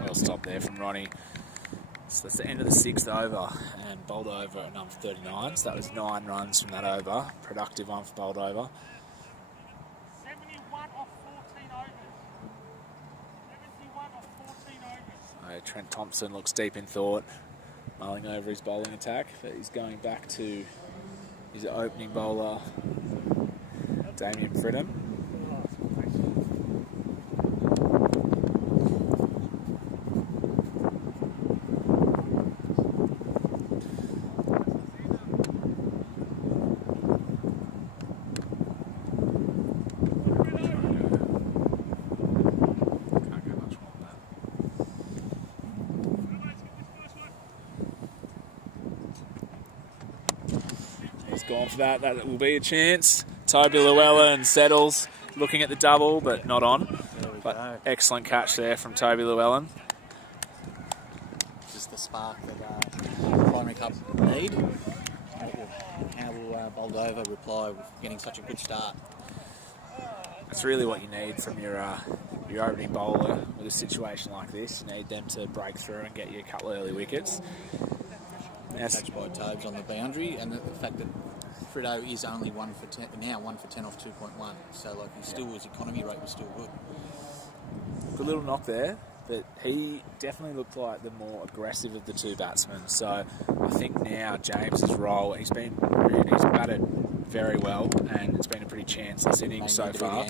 Well stopped there from Ronnie. So that's the end of the 6th over, and Boldova at number 39. So that was 9 runs from that over. Productive one for Boldova. 71 off 14 overs. 71 off 14 overs. Trent Thompson looks deep in thought, mulling over his bowling attack, but he's going back to his opening bowler, Damien Langley. Gone for that. That will be a chance. Toby Llewellyn settles, looking at the double, but not on. But excellent catch there from Toby Llewellyn. Just the spark that Primary Cup need. How will Boldova reply with getting such a good start? That's really what you need from your opening bowler with a situation like this. You need them to break through and get you a couple of early wickets. Catch by Tobes on the boundary, and the fact that Frito is only 1 for 10 now, 1 for 10 off 2.1. So like his economy rate was still good. Good little knock there, but he definitely looked like the more aggressive of the two batsmen. So I think now James's role, he's batted very well, and it's been a pretty chanceless inning so far.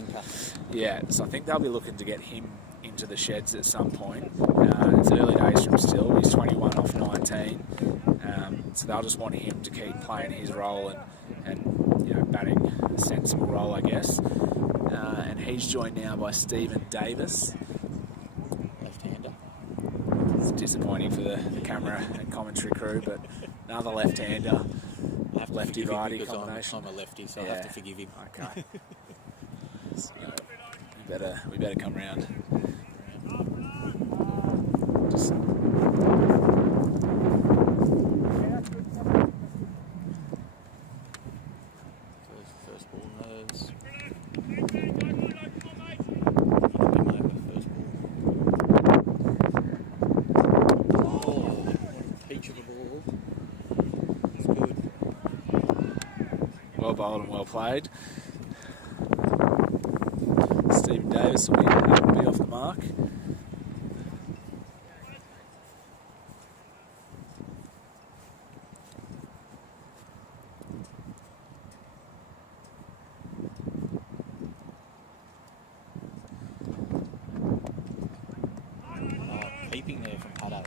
Yeah, so I think they'll be looking to get him into the sheds at some point. It's early days from still. He's 21 off 19. So they'll just want him to keep playing his role and batting a sensible role, I guess. And he's joined now by Stephen Davis. Left-hander. It's disappointing for the camera and commentary crew, but another left-hander. Lefty-righty combination. I'm a lefty, so I have to forgive him. Okay. So we better come round. Just first ball nose. Peach of the ball. It's good. Well bowled and well played. Stephen Davis will be off the mark. Keeping there from Paddo.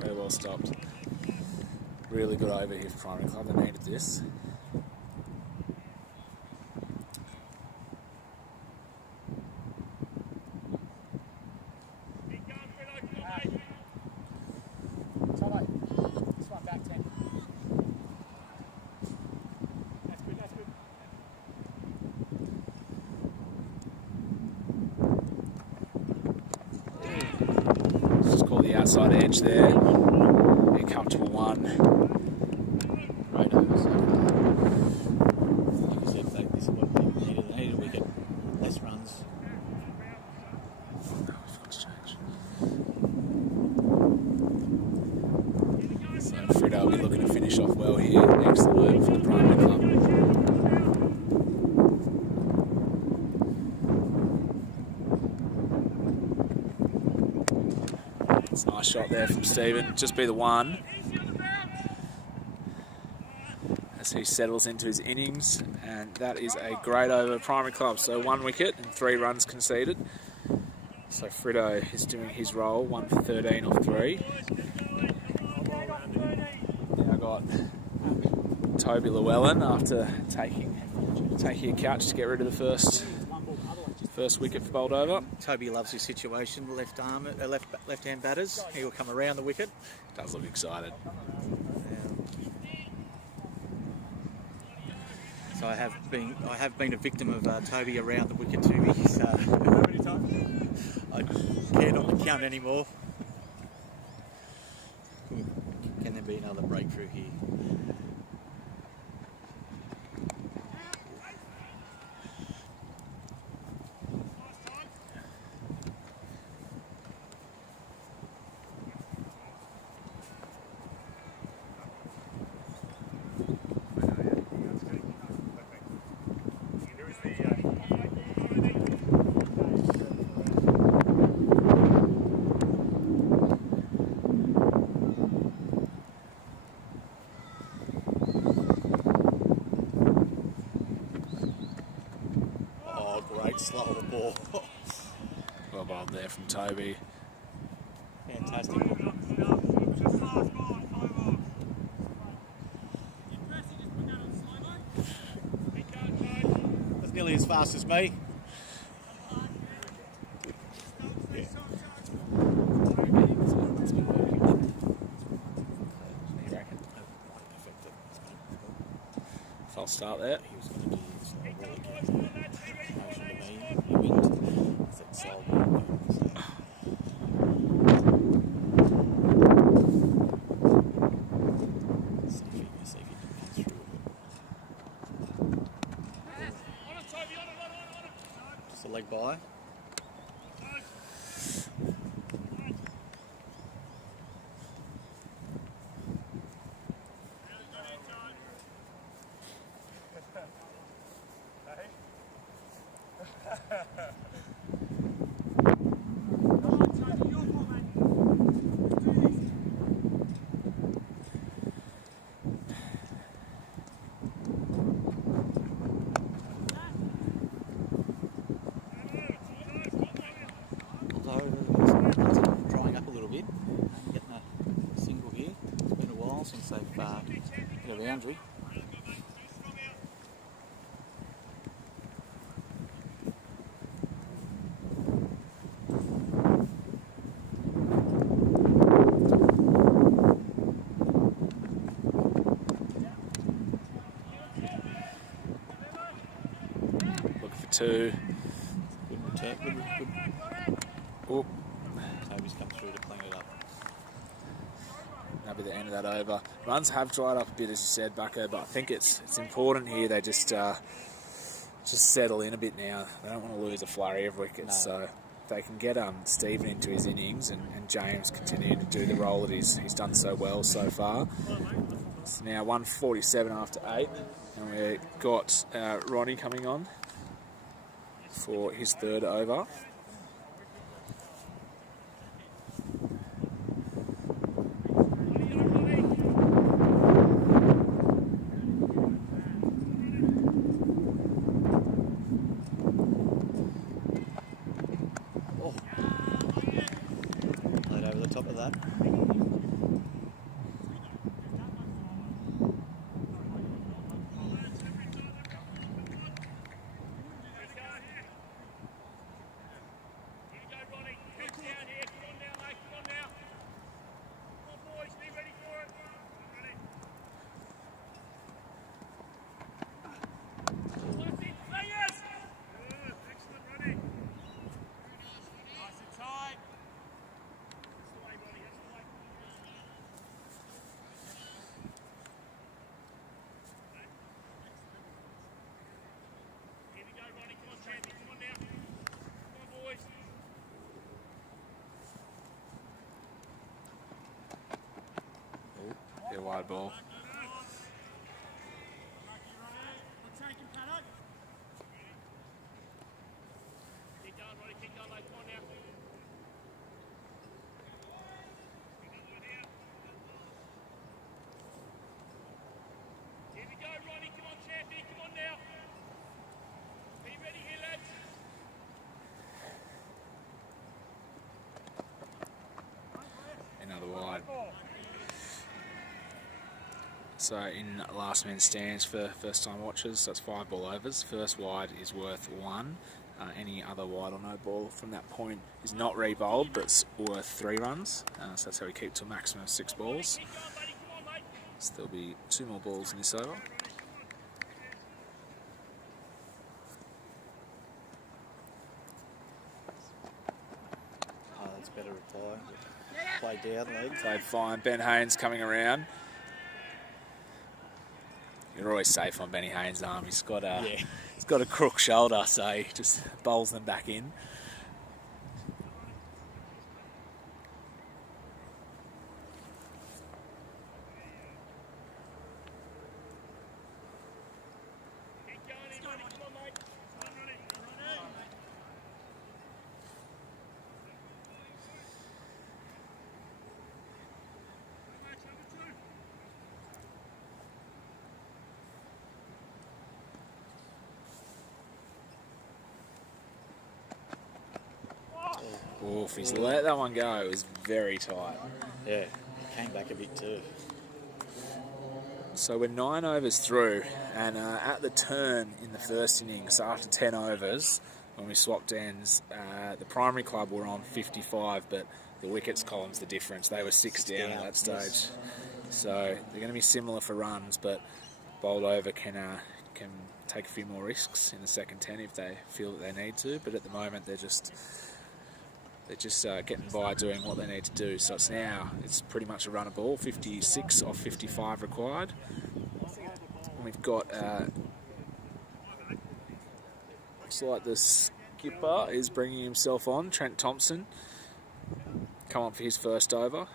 Very well stopped. Really good over here for Primary Club. They needed this. Outside edge there, a comfortable one. Right over so like you said, this is what they needed. They needed a wicket, less runs. So Frito will be looking to finish off well here. Excellent work for the Primary Club. Nice shot there from Stephen. Just be the one. As as he settles into his innings, and that is a great over Primary Club. So 1 wicket and 3 runs conceded. So Frito is doing his role, 1 for 13 off 3. Now got Toby Llewellyn after taking a catch to get rid of the first wicket for Boldova. Toby loves his situation. Left-hand batters. He will come around the wicket. Does look excited. So I have been a victim of Toby around the wicket too. He's, I care not to count anymore. Can there be another breakthrough here? Slow the ball. Well bowled there from Toby. Fantastic. That's nearly as fast as me. False start there. Just a leg by. Drying up a little bit, getting a single here. It's been a while since they've hit a boundary. Look for 2. Good return. Good. Oh, Toby's come through to clean it up. that'll be the end of that over. Runs have dried up a bit, as you said, Bucko, but I think it's important here they just settle in a bit now. They don't want to lose a flurry of wickets, so they can get Stephen into his innings and James continuing to do the role that he's done so well so far. It's now 1:47 after 8, and we've got Ronnie coming on for his 3rd over. Played over the top of that. Yeah, wide ball. wide. So in last man stands for first time watchers, that's 5 ball overs. First wide is worth 1. Any other wide or no ball from that point is not re-bowled, but it's worth 3 runs. So that's how we keep to a maximum of 6 balls. So there'll be 2 more balls in this over. Oh, that's better reply. Play down leg. Played fine. Ben Haynes coming around. You're always safe on Benny Haynes' arm. He's got a crook shoulder, so he just bowls them back in. Oof, he's let that one go. It was very tight. Yeah, it came back a bit too. So we're 9 overs through, and at the turn in the first innings, after 10 overs, when we swapped ends, the primary club were on 55, but the wickets column's the difference. They were 6 down at that stage. Yes. So they're going to be similar for runs, but Boldova can take a few more risks in the second 10 if they feel that they need to. But at the moment, they're just getting by doing what they need to do. So it's pretty much a runner ball, 56 off 55 required. And we've got, looks like the skipper is bringing himself on, Trent Thompson, come on for his first over.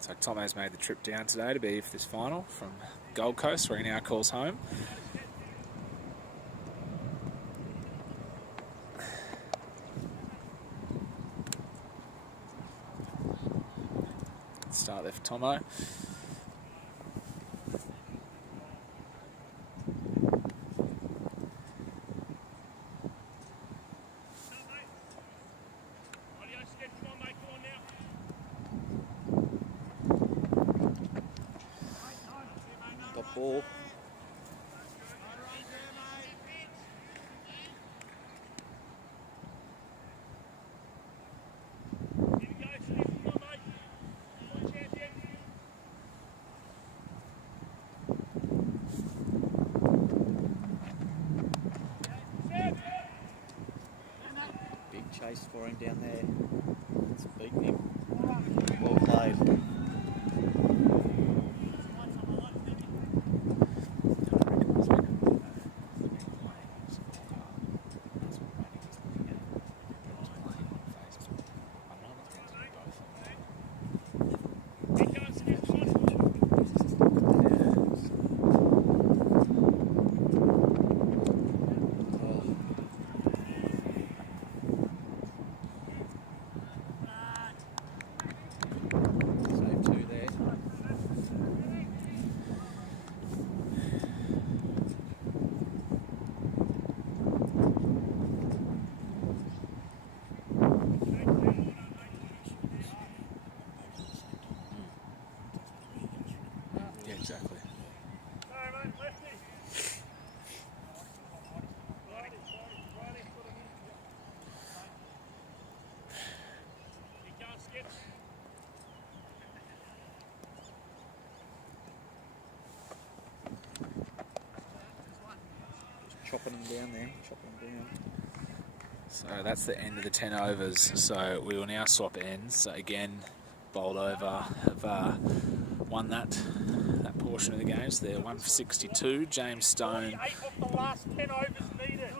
So Tomo's made the trip down today to be for this final from Gold Coast, where he now calls home. Start there for Tomo. Ball. Big chase for him down there. It's beating him. Well played. Exactly. Chopping them down there, chopping them down. So that's the end of the 10 overs. So we will now swap ends. So again, Boldova have won that portion of the game. So they're 1 for 62. James Stone.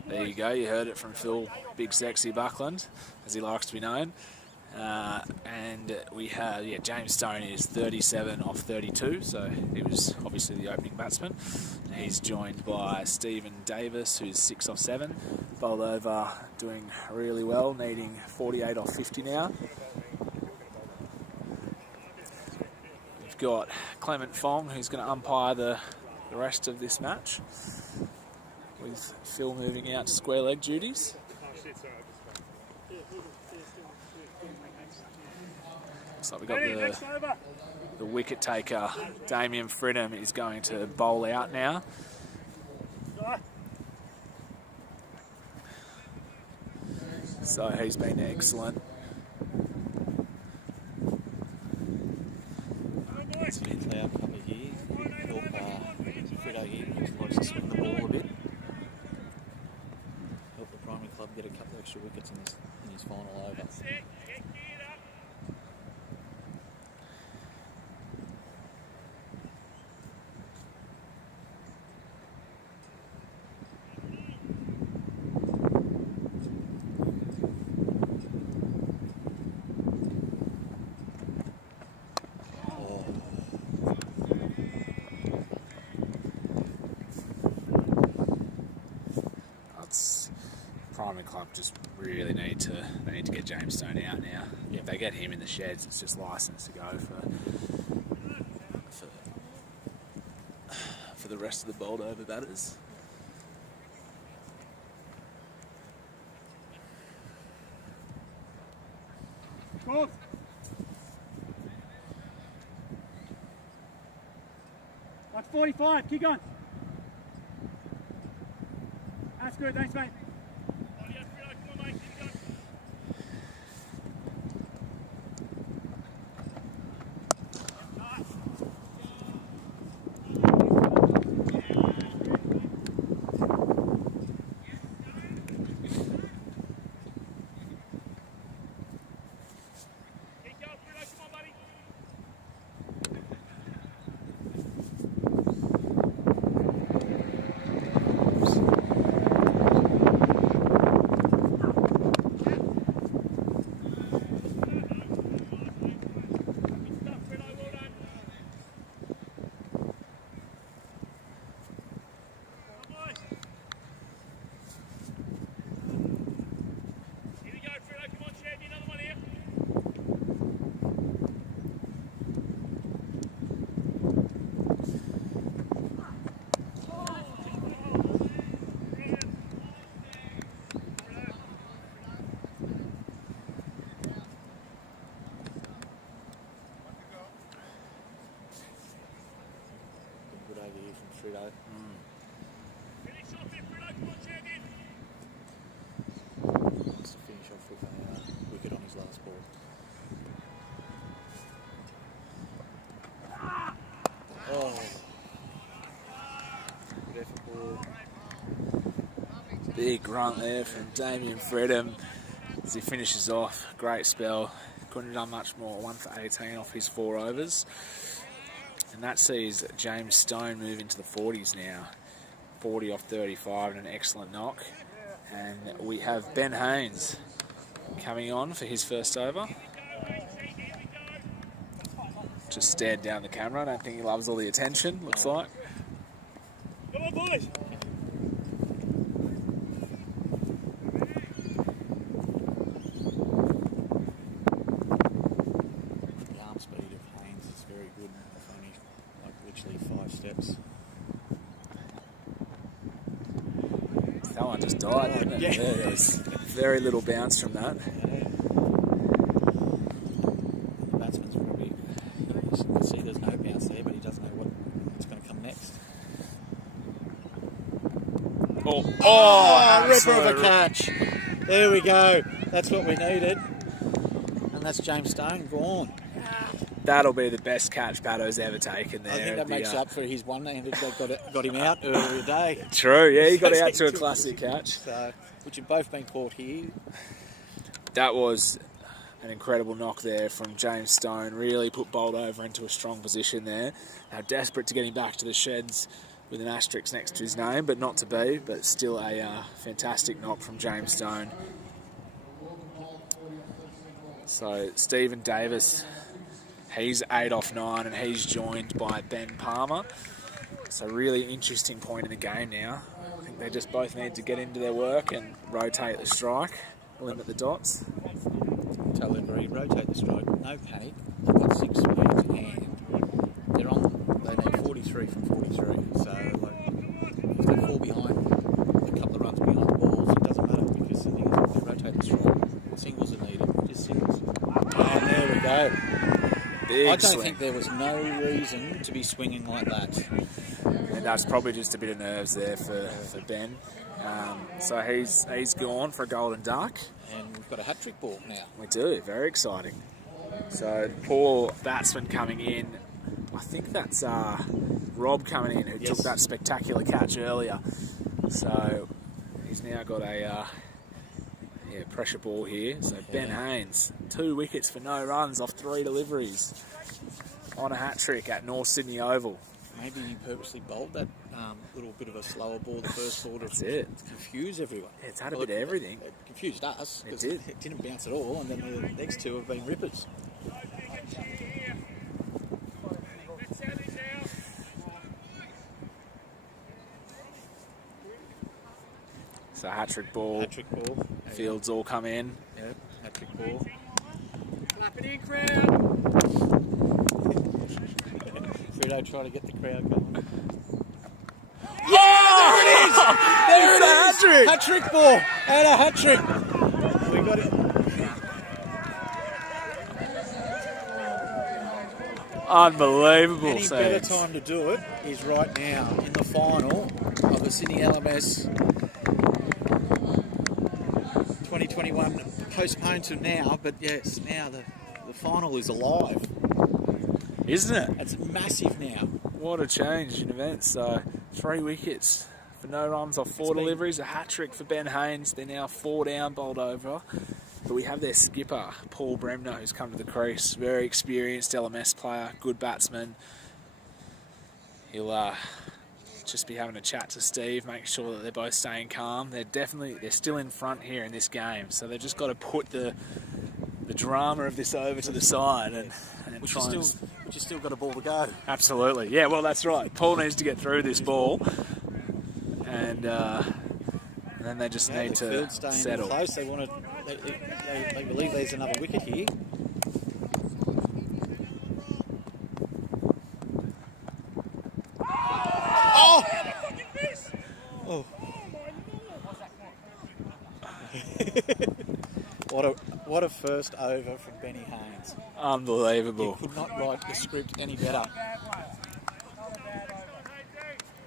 There you go. You heard it from Phil, Big Sexy Buckland, as he likes to be known. And And we have, James Stone is 37 off 32, so he was obviously the opening batsman. He's joined by Stephen Davis, who's 6 off 7. Boldova doing really well, needing 48 off 50 now. We've got Clement Fong, who's going to umpire the rest of this match, with Phil moving out to square leg duties. So we've got the wicket taker, Damien Langley, is going to bowl out now. So he's been excellent. It's a bit cloud cover here. Fredo here likes to swing the ball a bit. Help the primary club get a couple extra wickets in his final over. Primary club just really need to get James Stone out now. If they get him in the sheds, it's just licence to go for the rest of the Boldova batters. Good. That's 45. Keep going. That's good. Thanks, mate. Fredo. Wants to finish off with a wicket on his last ball. Oh. Good effort ball. Big grunt there from Damien Langley as he finishes off. Great spell. Couldn't have done much more. 1 for 18 off his 4 overs. And that sees James Stone move into the 40s now. 40 off 35 and an excellent knock. And we have Ben Haynes coming on for his first over. Just stared down the camera. I don't think he loves all the attention, looks like. Come on, boys. The arm speed of Haynes is very good. Only literally 5 steps. That one just died, didn't it? Yeah. There was very little bounce from that. The batsman's probably, you can see there's no bounce there, but he doesn't know what's going to come next. Oh, ripper of a catch. There we go. That's what we needed. And that's James Stone gone. That'll be the best catch Paddo's ever taken there. I think that makes up for his one hand that got him out earlier today. True, yeah, he got out to a classic catch. So, which have both been caught here. That was an incredible knock there from James Stone. Really put Boldova into a strong position there. Now desperate to get him back to the sheds with an asterisk next to his name, but not to be. But still a fantastic knock from James Stone. So Stephen Davis, he's 8 off 9 and he's joined by Ben Palmer. So really interesting point in the game now. I think they just both need to get into their work and rotate the strike, limit the dots. Totally agree. Rotate the strike. No panic. They've got 6 speeds in hand. They're on. They need 43 from 43. So if they fall behind, a couple of runs behind the balls, it doesn't matter because the thing is they rotate the strike. Singles are needed. Just singles. And there we go. Big I don't swing. think there was no reason to be swinging like that. And that's probably just a bit of nerves there for Ben. So he's gone for a golden duck. And we've got a hat-trick ball now. We do, very exciting. So poor batsman coming in. I think that's Rob coming in who Yes. took that spectacular catch earlier. So he's now got a pressure ball here. So Ben Haynes, 2 wickets for no runs off 3 deliveries on a hat-trick at North Sydney Oval. Maybe he purposely bowled that little bit of a slower ball, the first ball, to That's it. confuse everyone. Yeah, it's had a bit of everything. It confused us. It 'cause did. It didn't bounce at all, and then the next 2 have been rippers. So hat-trick ball. Hat-trick ball. Fields all come in. Yeah, hat-trick ball. Clap it in, crowd. Fredo trying to get the crowd going. Yeah, there it is! There's the hat-trick! Hat-trick ball and a hat-trick. We got it. Unbelievable Any better saves. time to do it is right now in the final of the Sydney LMS 2021, postponed to now, but yes, now the final is alive. Isn't it? It's massive now. What a change in events. So 3 wickets for no runs off 4 been- deliveries. A hat-trick for Ben Haynes. They're now 4 down, bowled over. But we have their skipper, Paul Bremner, who's come to the crease. Very experienced LMS player, good batsman. He'll just be having a chat to Steve, make sure that they're both staying calm. They're still in front here in this game, so they've just got to put the drama of this over to the side and Which try and... is still got a ball to go. Absolutely, yeah. Well, that's right. Paul needs to get through this ball, and then they just need The to field's staying settle. close. They want to. They believe there's another wicket here. Oh! Oh! What a first over from Benny Haynes. You Unbelievable. could not write the script any better.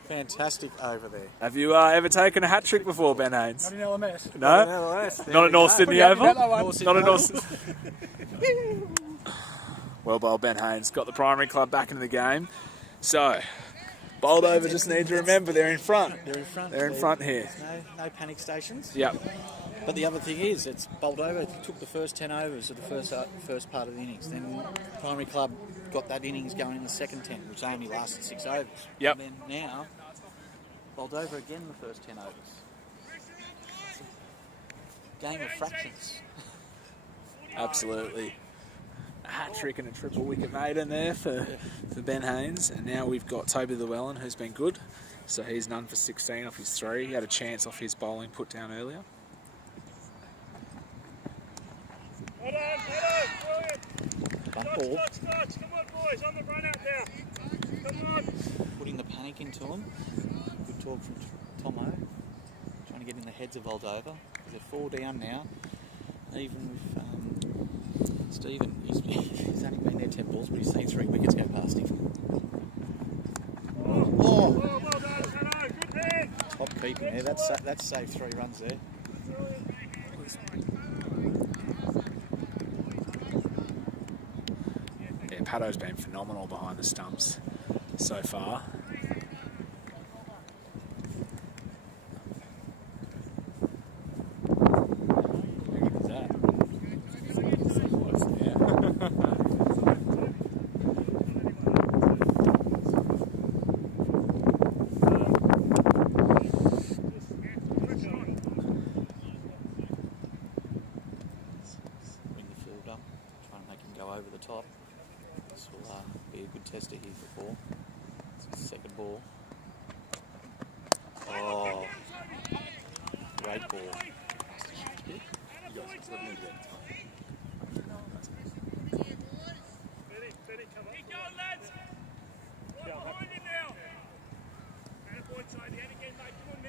Fantastic over there. Have you ever taken a hat trick before, Ben Haynes? Not in LMS. No, not at North Sydney Oval. Not at North. Well, bowled Ben Haynes got the primary club back into the game. So, Boldova just need to remember they're in front. They're in front. They're in front here. No panic stations. Yep. But the other thing is, it's Boldova took the first 10 overs of the first part of the innings. Then Primary Club got that innings going in the second 10, which only lasted 6 overs. Yep. And then now, Boldova again the first 10 overs. Game of fractions. Absolutely. A hat trick and a triple wicket maiden there for Ben Haynes. And now we've got Toby Llewellyn, who's been good. So he's none for 16 off his 3. He had a chance off his bowling put down earlier. Bump ball. Come on, boys, on the run out there. Come on. Putting the panic into them. Good talk from Tomo. Trying to get in the heads of Boldova. They're 4 down now. Even with Stephen, he's only been there 10 balls, but he's seen 3 wickets go past him. Oh! Well done, Tano. Good hand. Top keeping there. That's saved 3 runs there. Yeah, Paddo's been phenomenal behind the stumps so far. Bring the field up. This will be a good tester here for Paul. It's his second ball. Oh, great ball. Keep going, lads. One behind you now. And a boy side the end again, mate. Come on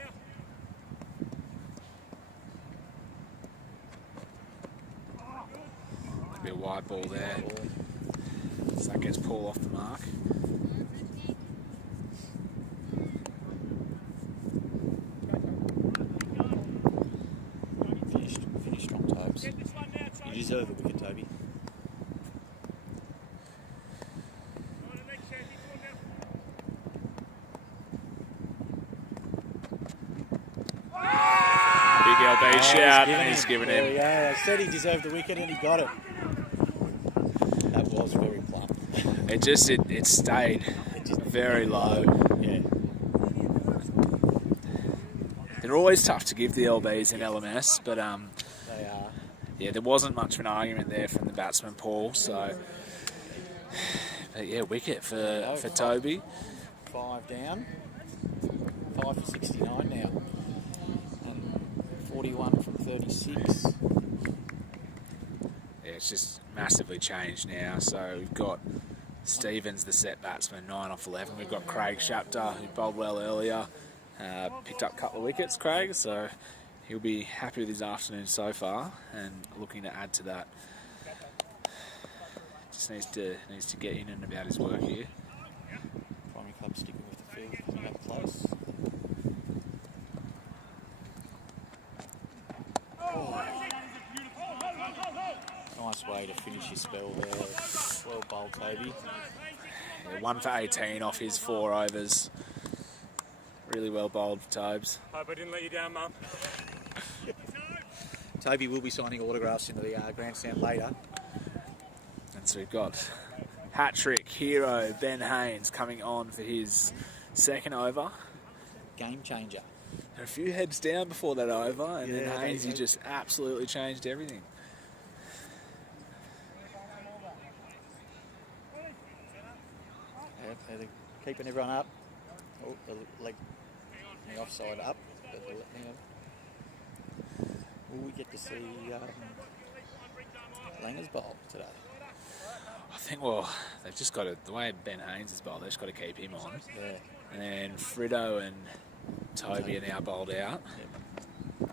now. Be a wide ball there. So that gets Paul off the mark. Finish strong, Tobes. You deserve a wicket, Toby. Big LB shout, and he's given him. Yeah, I said he deserved the wicket and he got it. That was very plump. It stayed very low. Yeah. They're always tough to give the LBs in LMS, but They are. yeah, there wasn't much of an argument there from the batsman Paul. So, but yeah, wicket for Toby. 5 down. 5 for 69 now. And 41 from 36. Yeah, it's just massively changed now. So we've got Stevens, the set batsman, 9 off 11. We've got Craig Shapter, who bowled well earlier. Picked up a couple of wickets, Craig, so he'll be happy with his afternoon so far and looking to add to that. Just needs to get in and about his work here. Primary club sticking with the field, coming up close. Nice way to finish your spell there. Well bowled, Toby. Yeah, 1 for 18 off his 4 overs. Really well bowled for Tobes. Hope I didn't let you down, Mum. Toby will be signing autographs into the grandstand later. And so we've got hat-trick hero Ben Haynes coming on for his second over. Game changer. And a few heads down before that over, and Yeah, then Haynes, he they- just absolutely changed everything. Yeah, they're keeping everyone up. Oh, the leg, the offside up. But hang on. Will we get to see Langer's bowl today? I think, well, they've just got to, the way Ben Haynes is bowled, they've just got to keep him on. Yeah. And then Frito and Toby are now bowled out. Yep.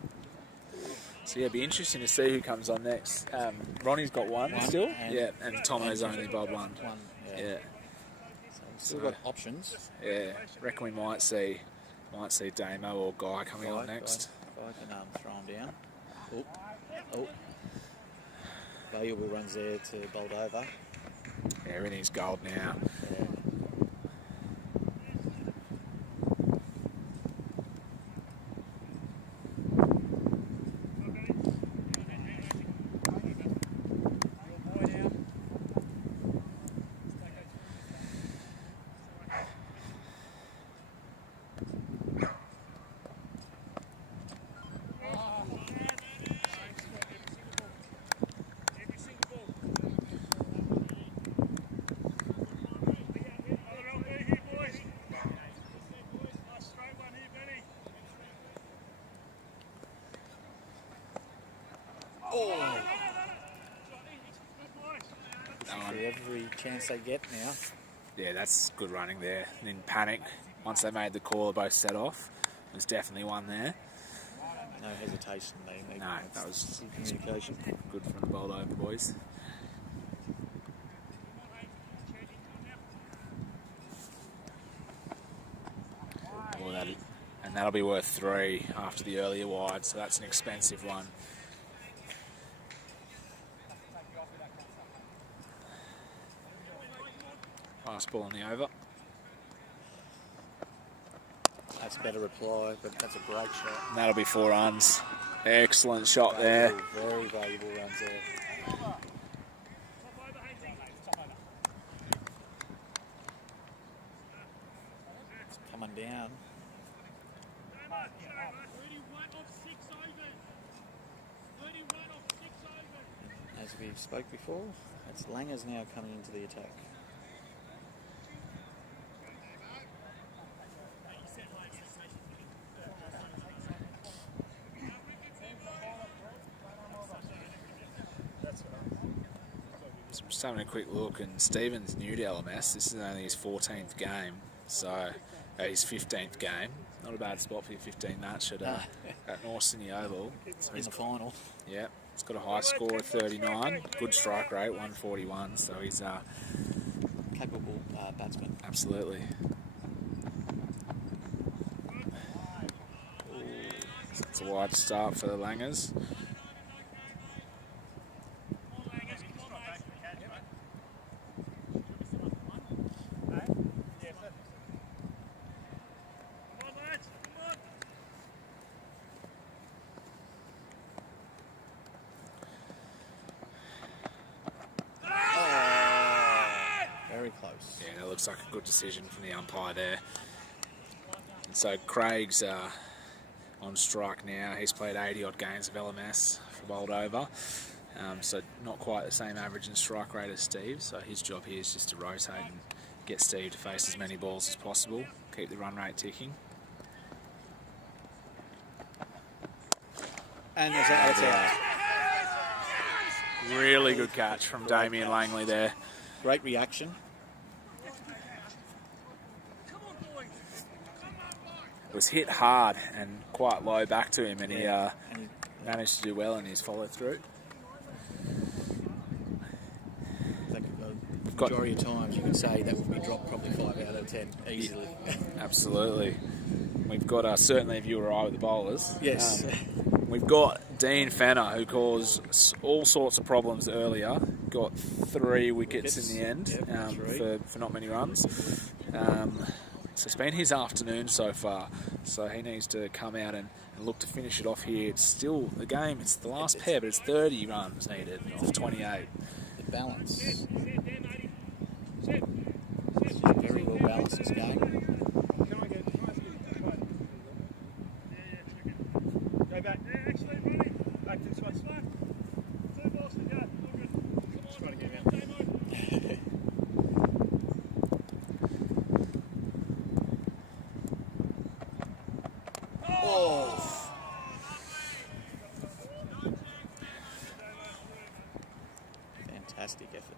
So yeah, it'd be interesting to see who comes on next. Ronnie's got one still. and- And Tomo's only bowled one. One. Yeah. Yeah. So we've still got options. Yeah. Reckon we might see Damo or Guy coming on next. Guy can throw him down. Oh. Valuable runs there to Boldova. Yeah, everything's gold now. Yeah. Every chance they get now. Yeah, that's good running there. And in panic, once they made the call, they both set off. There's definitely one there. No hesitation. No, that was good communication. good from the Boldova boys. Well, and that'll be worth 3 after the earlier wide, so that's an expensive one. Last ball on the over. That's a better reply, but that's a great shot. And that'll be 4 runs. Excellent shot there. Very valuable runs there. It's coming down. As we spoke before, it's Langer's now coming into the attack. having a quick look, and Stephen's new to LMS. This is only his 14th game, so his 15th game. Not a bad spot for your 15 match at North Sydney Oval. So In the final. Yeah, he's got a high score of 39, good strike rate, 141. So he's Capable batsman. absolutely. It's a wide start for the Langers. Yeah, that looks like a good decision from the umpire there. And so Craig's on strike now. He's played 80-odd games of LMS for Boldova. So not quite the same average and strike rate as Steve. So his job here is just to rotate and get Steve to face as many balls as possible. Keep the run rate ticking. And that's out. Really good catch from Damien Langley there. Great reaction. It was hit hard and quite low back to him, and he managed to do well in his follow through. Majority of times you can say that would be dropped probably 5 out of 10 easily. Absolutely. We've got certainly if you were right with the bowlers. Yes. We've got Dean Fenner, who caused all sorts of problems earlier. Got 3 wickets in the end for not many runs. So it's been his afternoon so far. So he needs to come out and look to finish it off here. It's still the game. It's the last pair, but it's 30 runs needed off 28. The balance. Very well balanced this game. Go back. Excellent running. Back to this one. Slow. 2 balls to go. All good. Just trying to get out. Fantastic effort.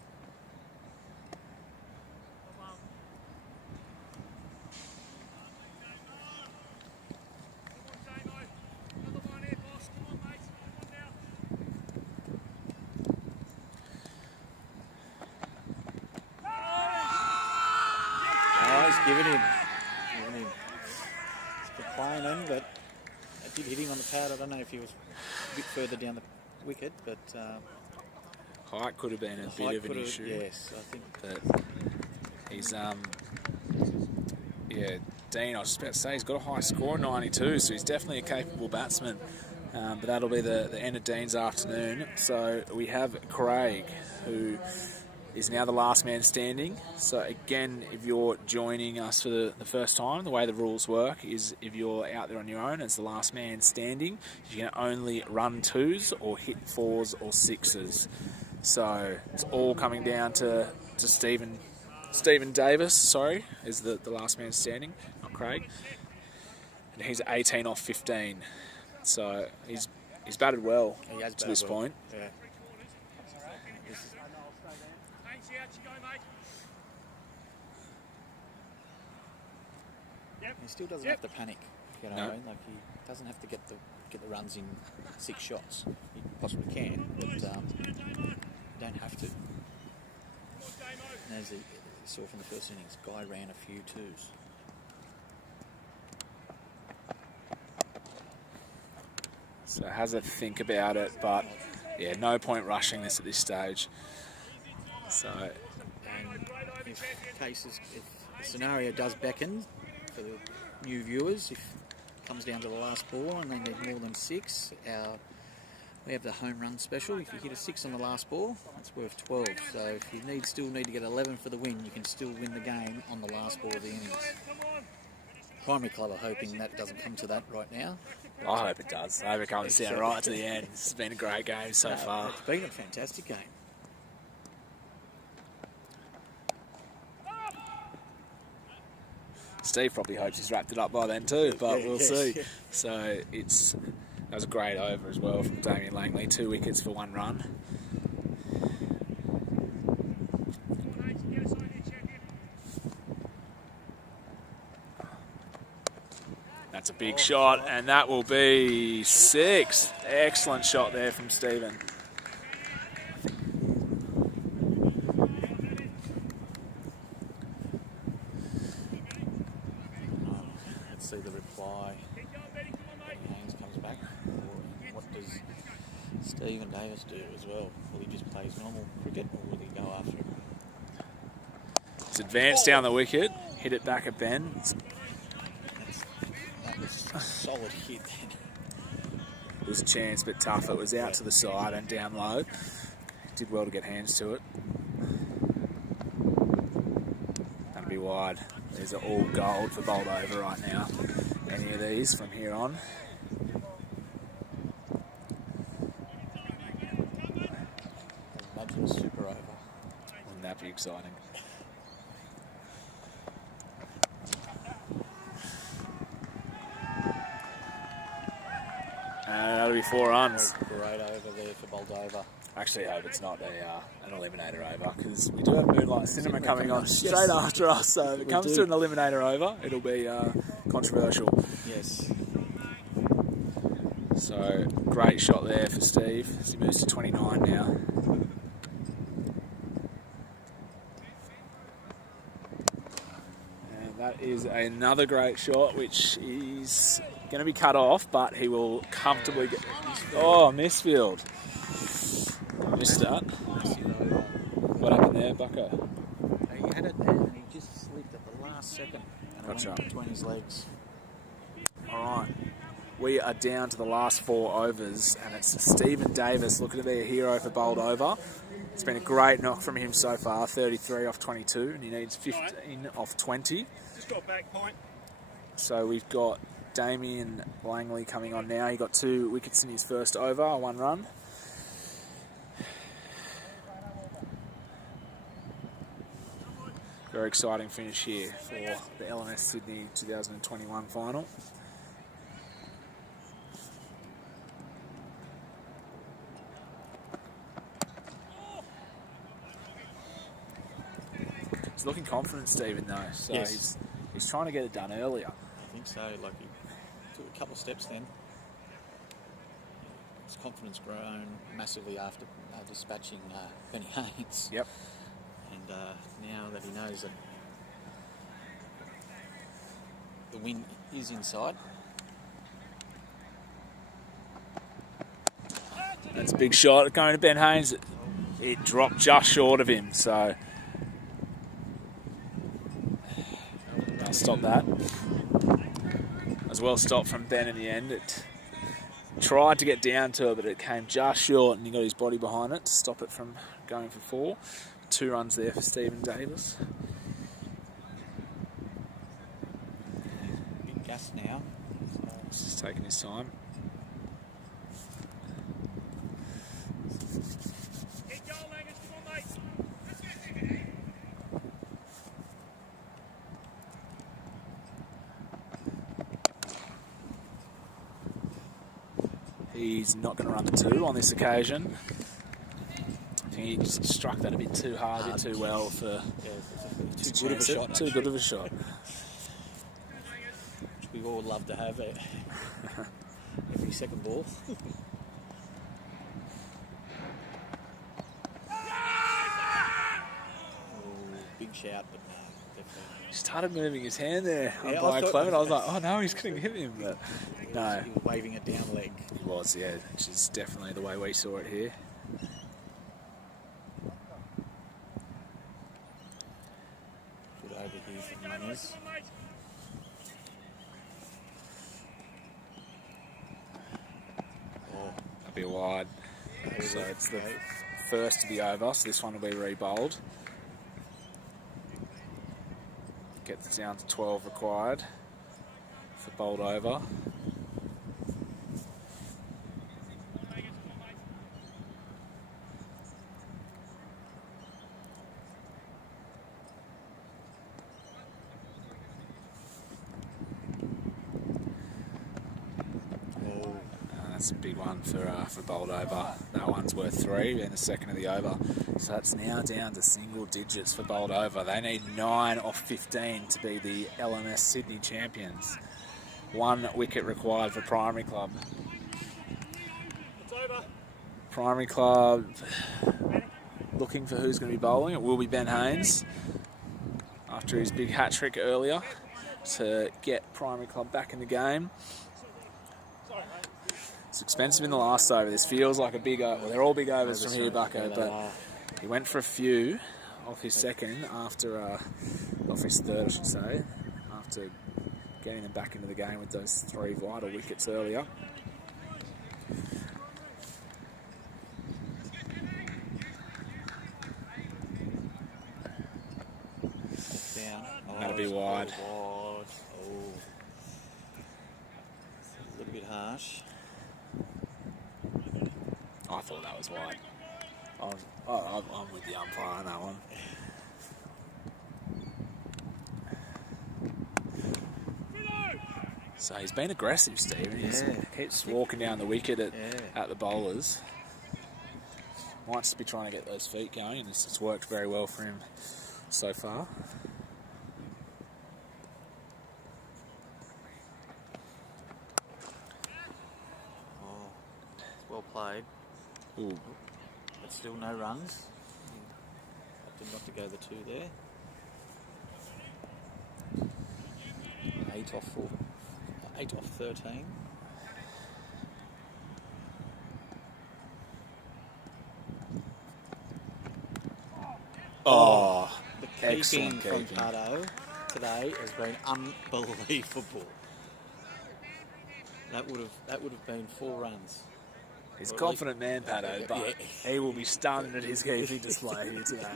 Giving him. He's playing him, but it did hit him on the pad. I don't know if he was a bit further down the wicket, but Height could have been a bit of an issue. Yes, I think. But he's Dean, I was just about to say, he's got a high score of 92, so he's definitely a capable batsman. But that'll be the end of Dean's afternoon. So we have Craig, who is now the last man standing. So again, if you're joining us for the first time, the way the rules work is if you're out there on your own as the last man standing, you can only run 2s or hit 4s or 6s. So it's all coming down to Stephen Davis, sorry, is the last man standing, not Craig. And he's 18 off 15. So he's batted well to this point. Yeah. He still doesn't have to panic, you know. No. Like he doesn't have to get the runs in 6 shots. He possibly can, but don't have to. And as you saw from the first innings, Guy ran a few 2s. So has a think about it, but yeah, no point rushing this at this stage. So, And if the scenario does beckon for the new viewers, if it comes down to the last ball and they need more than 6, we have the home run special. If you hit a 6 on the last ball, that's worth 12. So if you still need to get 11 for the win, you can still win the game on the last ball of the innings. Primary club are hoping that doesn't come to that right now. I hope it does. I hope it comes down right to the end. It's been a great game so far. It's been a fantastic game. Steve probably hopes he's wrapped it up by then too, but we'll see. So that was a great over as well from Damien Langley. 2 wickets for 1 run. That's a big shot, and that will be 6. Excellent shot there from Stephen. Let's see the reply. Haynes comes back. What does Stephen Davis do as well? Will he just play his normal cricket, or will he go after it? It's advanced down the wicket, hit it back at Ben. That was a solid hit then. It was a chance, but tough. It was out to the side and down low. Did well to get hands to it. That'll be wide. These are all gold for Boldova right now. Any of these from here on. Imagine a super over. Wouldn't that be exciting? That'll be 4 runs. Great over there for Boldova. Actually, I hope it's not an eliminator over, because we do have Moonlight Cinema coming on straight after us. So if it comes to an eliminator over, it'll be controversial. Yes. So great shot there for Steve as he moves to 29 now. And that is another great shot, which is going to be cut off, but he will comfortably get... Oh, misfield. Missed that. What happened there, Bucko? He had it there and he just slipped at the last second. And it Gotcha. went between his legs. All right. We are down to the last 4 overs, and it's Stephen Davis looking to be a hero for Boldova. It's been a great knock from him so far, 33 off 22, and he needs 15 off 20. Just got back point. So we've got Damien Langley coming on now. He got 2 wickets in his first over, 1 run. Very exciting finish here for the LMS Sydney 2021 final. He's looking confident, Stephen, though. So Yes. he's trying to get it done earlier. I think so. Like he took a couple of steps then. His confidence grown massively after dispatching Benny Haynes. Yep. And now that he knows that the win is inside. That's a big shot going to Ben Haynes. It dropped just short of him, so I'll stop that. As well stopped from Ben in the end. It tried to get down to it, but it came just short, and he got his body behind it to stop it from going for 4. 2 runs there for Stephen Davis. Big gas now. He's just taking his time. Keep going, Langus. Come on, mate. He's not going to run the 2 on this occasion. I think he just struck that a bit too hard, a bit too well for Too good of a shot. Too good of a shot. Which we all love to have every second ball. Big shout, but definitely. He started moving his hand there on Yeah, I Brian thought- Clement. I was like, oh no, he's going to hit him. But no, He was waving it down leg. he was, yeah, which is definitely the way we saw it here. Good over here from Manners. Come on, mate. Oh, That'll be wide. So it's the first to be over, so this one will be re-bowled. Gets down to 12 required for bowled over. That's a big one for bowled over. That one's worth 3 and a second of the over. So that's now down to single digits for bowled over. They need 9 off 15 to be the LMS Sydney champions. 1 wicket required for Primary Club. It's over. Primary Club looking for who's going to be bowling. It will be Ben Haynes after his big hat trick earlier to get Primary Club back in the game. It's expensive in the last over. This feels like a big over. Well, they're all big overs from here, Bucko, but he went for a few off his second after, off his third, I should say, after getting them back into the game with those 3 vital wickets earlier. That'll be wide. Oh, a little bit harsh. I thought that was wide. I'm with the umpire on that one. So he's been aggressive, Stephen. He keeps walking down the wicket at the bowlers. Might just be trying to get those feet going, and it's worked very well for him so far. Oh, well played. Ooh. But still no runs. Opted not to go the 2 there. 8 off 13. Oh, The keeping excellent from keeping. Pato today has been unbelievable. That would have been 4 runs. He's a Or at confident man, Pato, but he will be stunned at his keeping display here today.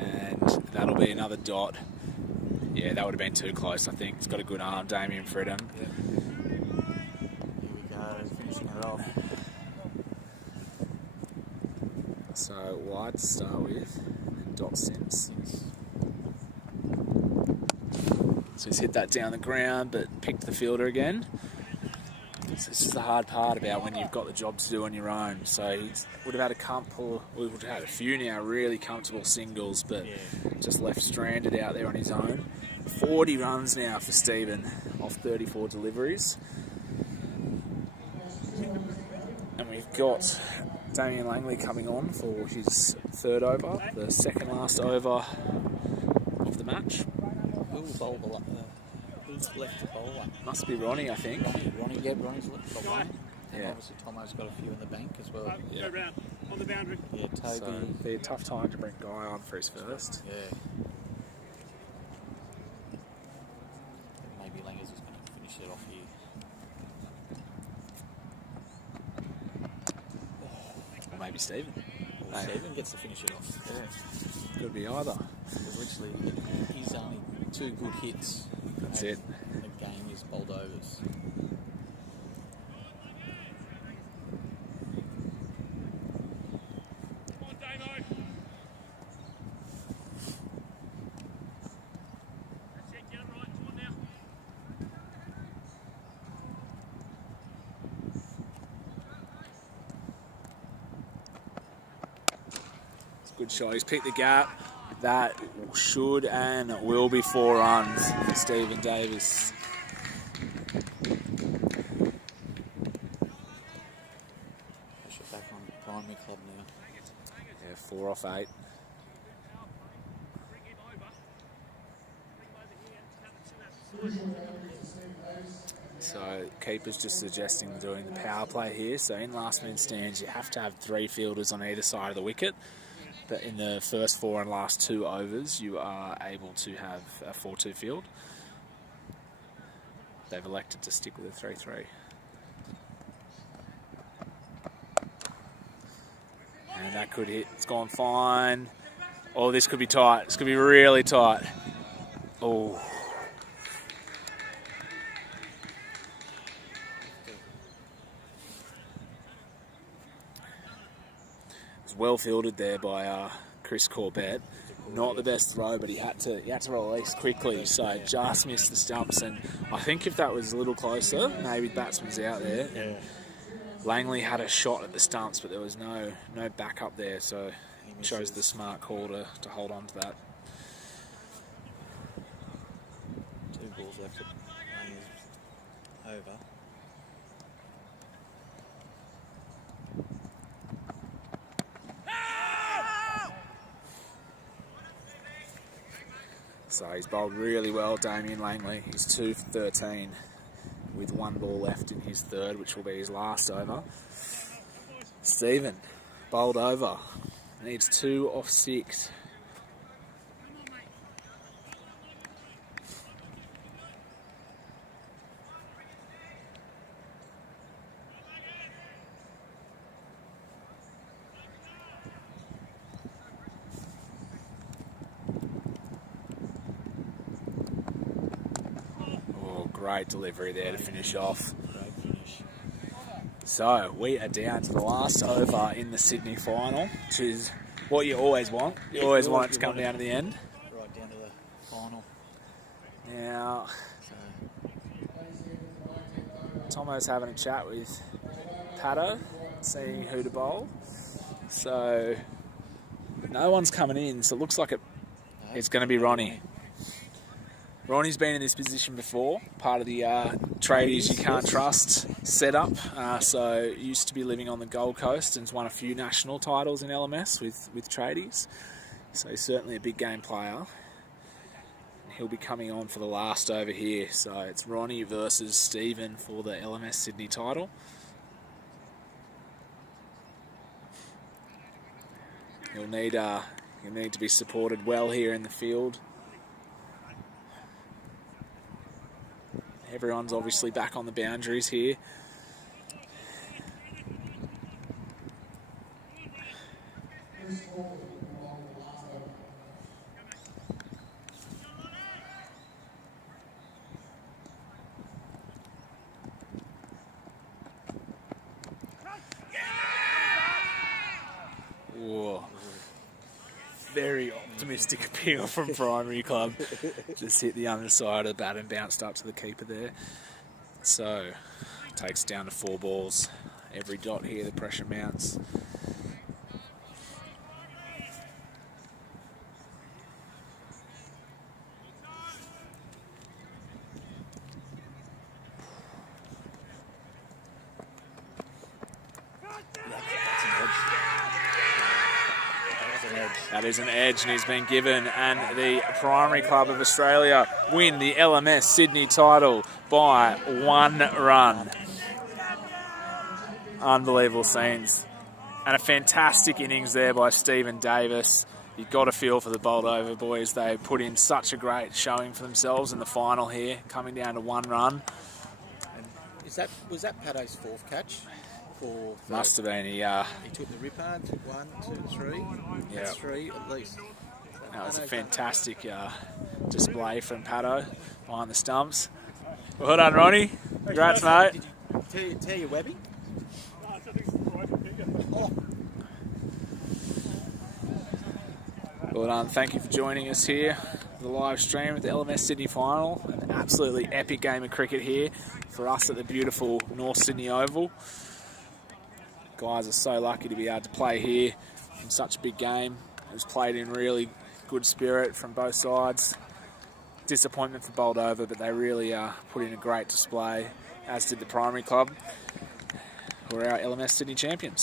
And that'll be another dot. Yeah, that would have been too close, I think. He's got a good arm, Damien Fredham. Here we go, finishing it off. So wide to start with, and dot Sims. So he's hit that down the ground, but picked the fielder again. So this is the hard part about when you've got the job to do on your own. So he would have had we would have had a few now really comfortable singles, but just left stranded out there on his own. 40 runs now for Stephen off 34 deliveries. And we've got Damien Langley coming on for his 3rd over, the second last over of the match. Who's left to bowl one? Must be Ronnie, I think. Ronnie's left got one. And obviously Tomo's got a few in the bank as well. Go round on the boundary. Yeah, Toby. So it'd be a tough time to bring Guy on for his first. Yeah. Maybe Langer's just going to finish it off here. Or maybe Stephen. Or Stephen gets to finish it off. Yeah. Could be either. Because literally, he's only 2 good hits. That's it. The game is Boldova's. Come on, Damo. That's it, get it right. Come on now. It's a good shot. He's picked the gap. That should and will be 4 runs for Stephen Davis. Push it back on Primary Club now. Yeah, 4 off 8. Bring him over. Bring him over here. So keeper's just suggesting doing the power play here. So in last man stands, you have to have 3 fielders on either side of the wicket. But in the first 4 and last 2 overs, you are able to have a 4-2 field. They've elected to stick with a 3-3. And that could hit. It's gone fine. Oh, this could be tight. This could be really tight. Oh. Well fielded there by Chris Corbett. Not the best throw, but he had to release quickly, so just missed the stumps. And I think if that was a little closer, maybe batsman's out there. Yeah. Langley had a shot at the stumps, but there was no backup there, so he chose the smart call to hold on to that. 2 balls left at over. So he's bowled really well, Damien Langley. He's 2 for 13 with 1 ball left in his third, which will be his last over. Stephen, bowled over. Needs 2 off 6. Great delivery there to finish off. Great finish. So we are down to the last over in the Sydney final, which is what you always want. You always want it to come down to the end. Right down to the final. Now, Tomo's having a chat with Pato, seeing who to bowl. So no one's coming in, so it looks like it's going to be Ronnie. Ronnie's been in this position before, part of the tradies you can't trust setup. So used to be living on the Gold Coast and's won a few national titles in LMS with tradies. So he's certainly a big game player. He'll be coming on for the last over here. So it's Ronnie versus Stephen for the LMS Sydney title. He'll need to be supported well here in the field. Everyone's obviously back on the boundaries here. Whoa. Very optimistic appeal from Primary Club. Just hit the underside of the bat and bounced up to the keeper there. So, takes down to 4 balls. Every dot here, the pressure mounts. That is an edge, and he's been given, and the Primary Club of Australia win the LMS Sydney title by 1 run. Unbelievable scenes. And a fantastic innings there by Stephen Davis. You've got to feel for the Boldova boys. They put in such a great showing for themselves in the final here, coming down to 1 run. Was that Pato's 4th catch? Must have been. He took the ripper, took 1, 2, 3. Yeah. That's 3 at least. That was a fantastic display from Pato behind the stumps. Well done, Ronnie. Congrats, mate. Did you tear your webbing? Well done. Thank you for joining us here for the live stream at the LMS Sydney final. An absolutely epic game of cricket here for us at the beautiful North Sydney Oval. Guys are so lucky to be able to play here in such a big game. It was played in really good spirit from both sides. Disappointment for Boldova, but they really put in a great display, as did the Primary Club, who are our LMS Sydney champions.